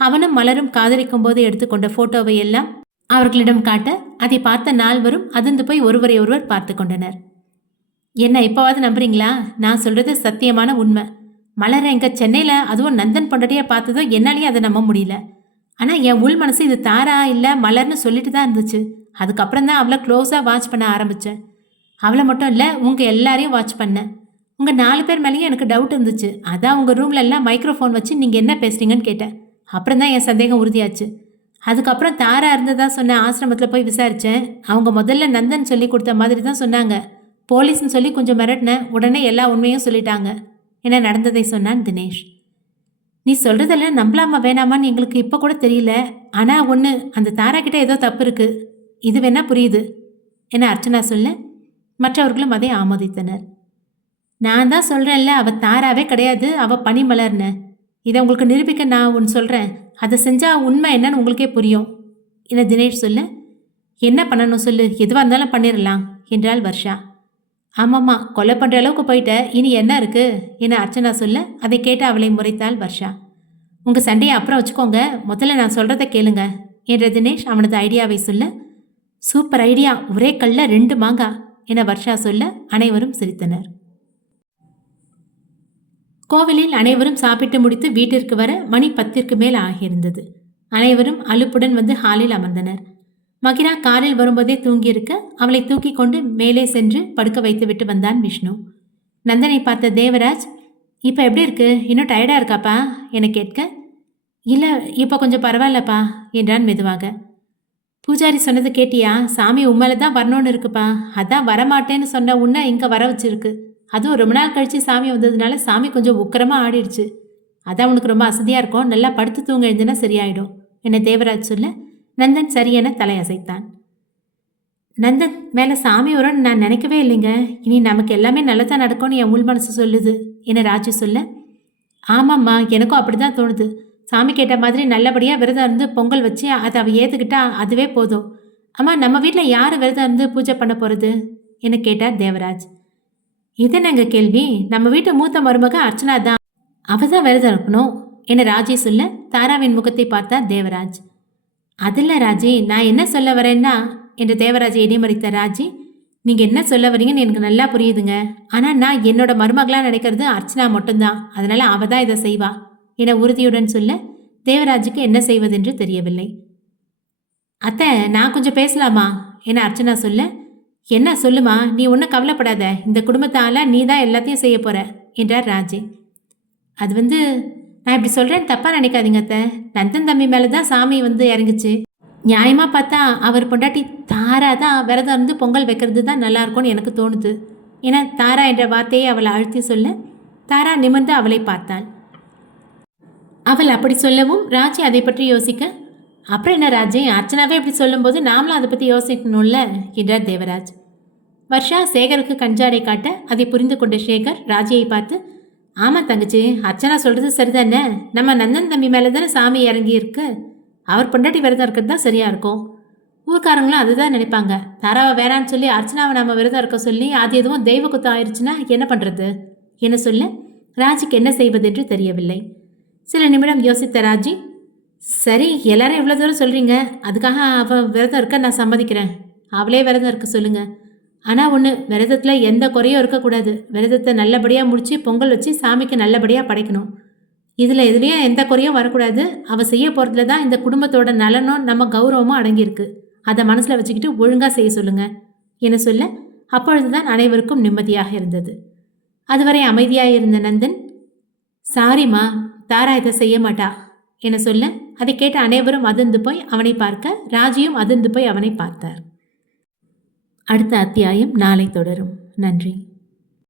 அவனும் மலரும் காதலிக்கும் போது எடுத்துக்கொண்ட ஃபோட்டோவை எல்லாம் அவர்களிடம் காட்ட, அதை பார்த்த நால்வரும் அதிர்ந்து போய் ஒருவரை ஒருவர் பார்த்து கொண்டனர். என்ன இப்போவாது நம்புறீங்களா? நான் சொல்கிறது சத்தியமான உண்மை. மலரை எங்க சென்னையில் அதுவும் நந்தன் பொண்டாட்டியை பார்த்ததோ என்னாலேயே அதை நம்ப முடியல. ஆனால் என் உள் மனசு இது தாரா இல்லை மலர்னு சொல்லிட்டு தான் இருந்துச்சு. அதுக்கப்புறம் தான் அவளை க்ளோஸாக வாட்ச் பண்ண ஆரம்பித்தேன். அவளை மட்டும் இல்லை, உங்கள் எல்லாரையும் வாட்ச் பண்ணேன். உங்கள் 4 பேர் மேலேயும் எனக்கு டவுட் இருந்துச்சு. அதான் உங்கள் ரூம்ல எல்லாம் மைக்ரோஃபோன் வச்சு நீங்கள் என்ன பேசுறீங்கன்னு கேட்டேன். அப்புறம் தான் என் சந்தேகம் உறுதியாச்சு. அதுக்கப்புறம் தாரா இருந்ததா சொன்ன ஆசிரமத்தில் போய் விசாரித்தேன். அவங்க முதல்ல நந்தன் சொல்லி கொடுத்த மாதிரி தான் சொன்னாங்க. போலீஸ்னு சொல்லி கொஞ்சம் மிரட்டினேன். உடனே எல்லா உண்மையும் சொல்லிட்டாங்க என நடந்ததை சொன்னான் தினேஷ். நீ சொல்கிறதெல்லாம் நம்பலாமா வேணாமான்னு எங்களுக்கு இப்போ கூட தெரியல. ஆனால் ஒன்று, அந்த தாரா கிட்ட ஏதோ தப்பு இருக்குது. இது வேணா புரியுது என அர்ச்சனா சொல்ல, மற்றவர்களும் அதை ஆமோதித்தனர். நான் தான் சொல்கிறேன்ல, அவள் தாராவே கிடையாது, அவள் பனிமலர்னு. இதை உங்களுக்கு நிரூபிக்க நான் ஒன்று சொல்கிறேன். அதை செஞ்சால் உண்மை என்னன்னு உங்களுக்கே புரியும் என தினேஷ் சொல்ல, என்ன பண்ணணும் சொல்லு, எதுவாக இருந்தாலும் பண்ணிடலாம் என்றாள் வர்ஷா. ஆமாம்மா, கொலை பண்ணுற அளவுக்கு போயிட்ட, இனி என்ன இருக்கு என அர்ச்சனா சொல்ல அதை கேட்டு அவளை முறைத்தாள் வர்ஷா. உங்கள் சண்டையை அப்புறம் வச்சுக்கோங்க, முதல்ல நான் சொல்கிறத கேளுங்க என்ற தினேஷ் அவனது ஐடியாவை சொல்ல, சூப்பர் ஐடியா, ஒரே கல்ல 2 மாங்கா என வர்ஷா சொல்ல அனைவரும் சிரித்தனர். கோவிலில் அனைவரும் சாப்பிட்டு முடித்து வீட்டிற்கு வர மணி 10ற்கு மேல் ஆகியிருந்தது. அனைவரும் அலுப்புடன் வந்து ஹாலில் அமர்ந்தனர். மகிரா காரில் வரும்போதே தூங்கியிருக்க அவளை தூக்கி கொண்டு மேலே சென்று படுக்க வைத்துவிட்டு வந்தான் விஷ்ணு. நந்தனை பார்த்த தேவராஜ், இப்போ எப்படி இருக்கு, இன்னும் டயர்டாக இருக்காப்பா என கேட்க, இல்லை இப்போ கொஞ்சம் பரவாயில்லப்பா என்றான் மெதுவாக. பூஜாரி சொன்னது கேட்டியா, சாமி உண்மையில தான் வரணும்னு இருக்குப்பா, அதான் வரமாட்டேன்னு சொன்ன உன்னை இங்கே வர வச்சிருக்கு. அதுவும் ரொம்ப நாள் கழித்து சாமி வந்ததுனால சாமி கொஞ்சம் உக்கிரமாக ஆடிடுச்சு. அதான் உனக்கு ரொம்ப அசதியாக இருக்கும், நல்லா படுத்து தூங்க எழுந்துனா சரியாயிடும் என தேவராஜ் சொல்ல நந்தன் சரியென தலையசைத்தான். நந்தன் மேலே சாமி வரும்னு நான் நினைக்கவே இல்லைங்க, இனி நமக்கு எல்லாமே நல்லதாக நடக்கும்னு என் உள் மனசு சொல்லுது என ராஜு சொல்ல, ஆமாம்மா எனக்கும் அப்படி தான் தோணுது. சாமி கேட்ட மாதிரி நல்லபடியாக விரதம் இருந்து பொங்கல் வச்சு அதை அவள் ஏற்றுக்கிட்டா அதுவே போதும். அம்மா, நம்ம வீட்டில் யார் விரதம் இருந்து பூஜை பண்ண போகிறது என கேட்டார் தேவராஜ். இது என்னங்க கேள்வி, நம்ம வீட்டு மூத்த மருமக அர்ச்சனா தான், அவள் தான் விரதம் இருக்கணும் என ராஜி சொல்ல தாராவின் முகத்தை பார்த்தார் தேவராஜ். அதில்ல ராஜி, நான் என்ன சொல்ல வரேன்னா என்று தேவராஜை இடைமறித்த ராஜி, நீங்கள் என்ன சொல்ல வரீங்கன்னு எனக்கு நல்லா புரியுதுங்க, ஆனால் நான் என்னோட மருமகளாக நினைக்கிறது அர்ச்சனா மட்டும்தான், அதனால் அவள் தான் இதை செய்வா என உறுதியுடன் சொல்ல தேவராஜுக்கு என்ன செய்வதென்று தெரியவில்லை. அத்தை, நான் கொஞ்சம் பேசலாமா என அர்ச்சனா சொல்ல, என்ன சொல்லுமா, நீ ஒன்றும் கவலைப்படாத, இந்த குடும்பத்தால் நீ தான் எல்லாத்தையும் செய்ய போகிற என்றார் ராஜி. அது நான் இப்படி சொல்கிறேன்னு தப்பாக நினைக்காதீங்க அத்தை, நந்தன் தம்பி மேலே தான் சாமி இறங்குச்சு. நியாயமாக பார்த்தா அவர் பொண்டாட்டி தாரா தான் விரதம் இருந்து பொங்கல் வைக்கிறது தான் நல்லாயிருக்கும்னு எனக்கு தோணுது என தாரா என்ற வார்த்தையை அவளை அழுத்தி சொல்ல தாரா நிமிர்ந்து அவளை பார்த்தாள். அவள் அப்படி சொல்லவும் ராஜி அதை பற்றி யோசிக்க, அப்புறம் என்ன ராஜி, அர்ச்சனாவே இப்படி சொல்லும்போது நாமளும் அதை பற்றி யோசிக்கணும்ல என்றார் தேவராஜ். வர்ஷா சேகருக்கு கஞ்சாடை காட்ட அதை புரிந்து கொண்ட சேகர் ராஜியை பார்த்து, ஆமாம் தங்கச்சி, அர்ச்சனா சொல்கிறது சரிதானே, நம்ம நந்தன் தம்பி மேலே தானே சாமி இறங்கி இருக்கு, அவர் பொண்டாட்டி விரதம் இருக்கிறது தான் சரியாக இருக்கும். ஊர்க்காரங்களும் அதுதான் நினைப்பாங்க. தாராவை வேணான்னு சொல்லி அர்ச்சனாவை நம்ம விரதம் இருக்க சொல்லி அது எதுவும் தெய்வ குத்தம் ஆயிடுச்சுன்னா என்ன பண்ணுறது என சொல்ல ராஜிக்கு என்ன செய்வதென்று தெரியவில்லை. சில நிமிடம் யோசித்த ராஜி, சரி எல்லாரும் இவ்வளோ தூரம் சொல்கிறீங்க, அதுக்காக அவள் விரதம் இருக்க நான் சம்மதிக்கிறேன், அவளே விரதம் இருக்க சொல்லுங்கள். ஆனால் ஒன்று, விரதத்தில் எந்த குறையும் இருக்கக்கூடாது, விரதத்தை நல்லபடியாக முடித்து பொங்கல் வச்சு சாமிக்கு நல்லபடியாக படைக்கணும். இதுலேயும் எந்த குறையும் வரக்கூடாது. அவள் செய்ய போகிறதுல தான் இந்த குடும்பத்தோட நலனும் நம்ம கௌரவமும் அடங்கியிருக்கு, அதை மனசில் வச்சுக்கிட்டு ஒழுங்காக செய்ய சொல்லுங்கள் என சொல்ல அப்பொழுதுதான் அனைவருக்கும் நிம்மதியாக இருந்தது. அதுவரை அமைதியாக இருந்த நந்தன், சாரிம்மா, தாரா இதை செய்ய மாட்டா என சொல்ல அதை கேட்ட அனைவரும் அதிர்ந்து போய் அவனை பார்க்க ராஜியும் அதிர்ந்து போய் அவனை பார்த்தார். அடுத்த அத்தியாயம் நாளை தொடரும். நன்றி.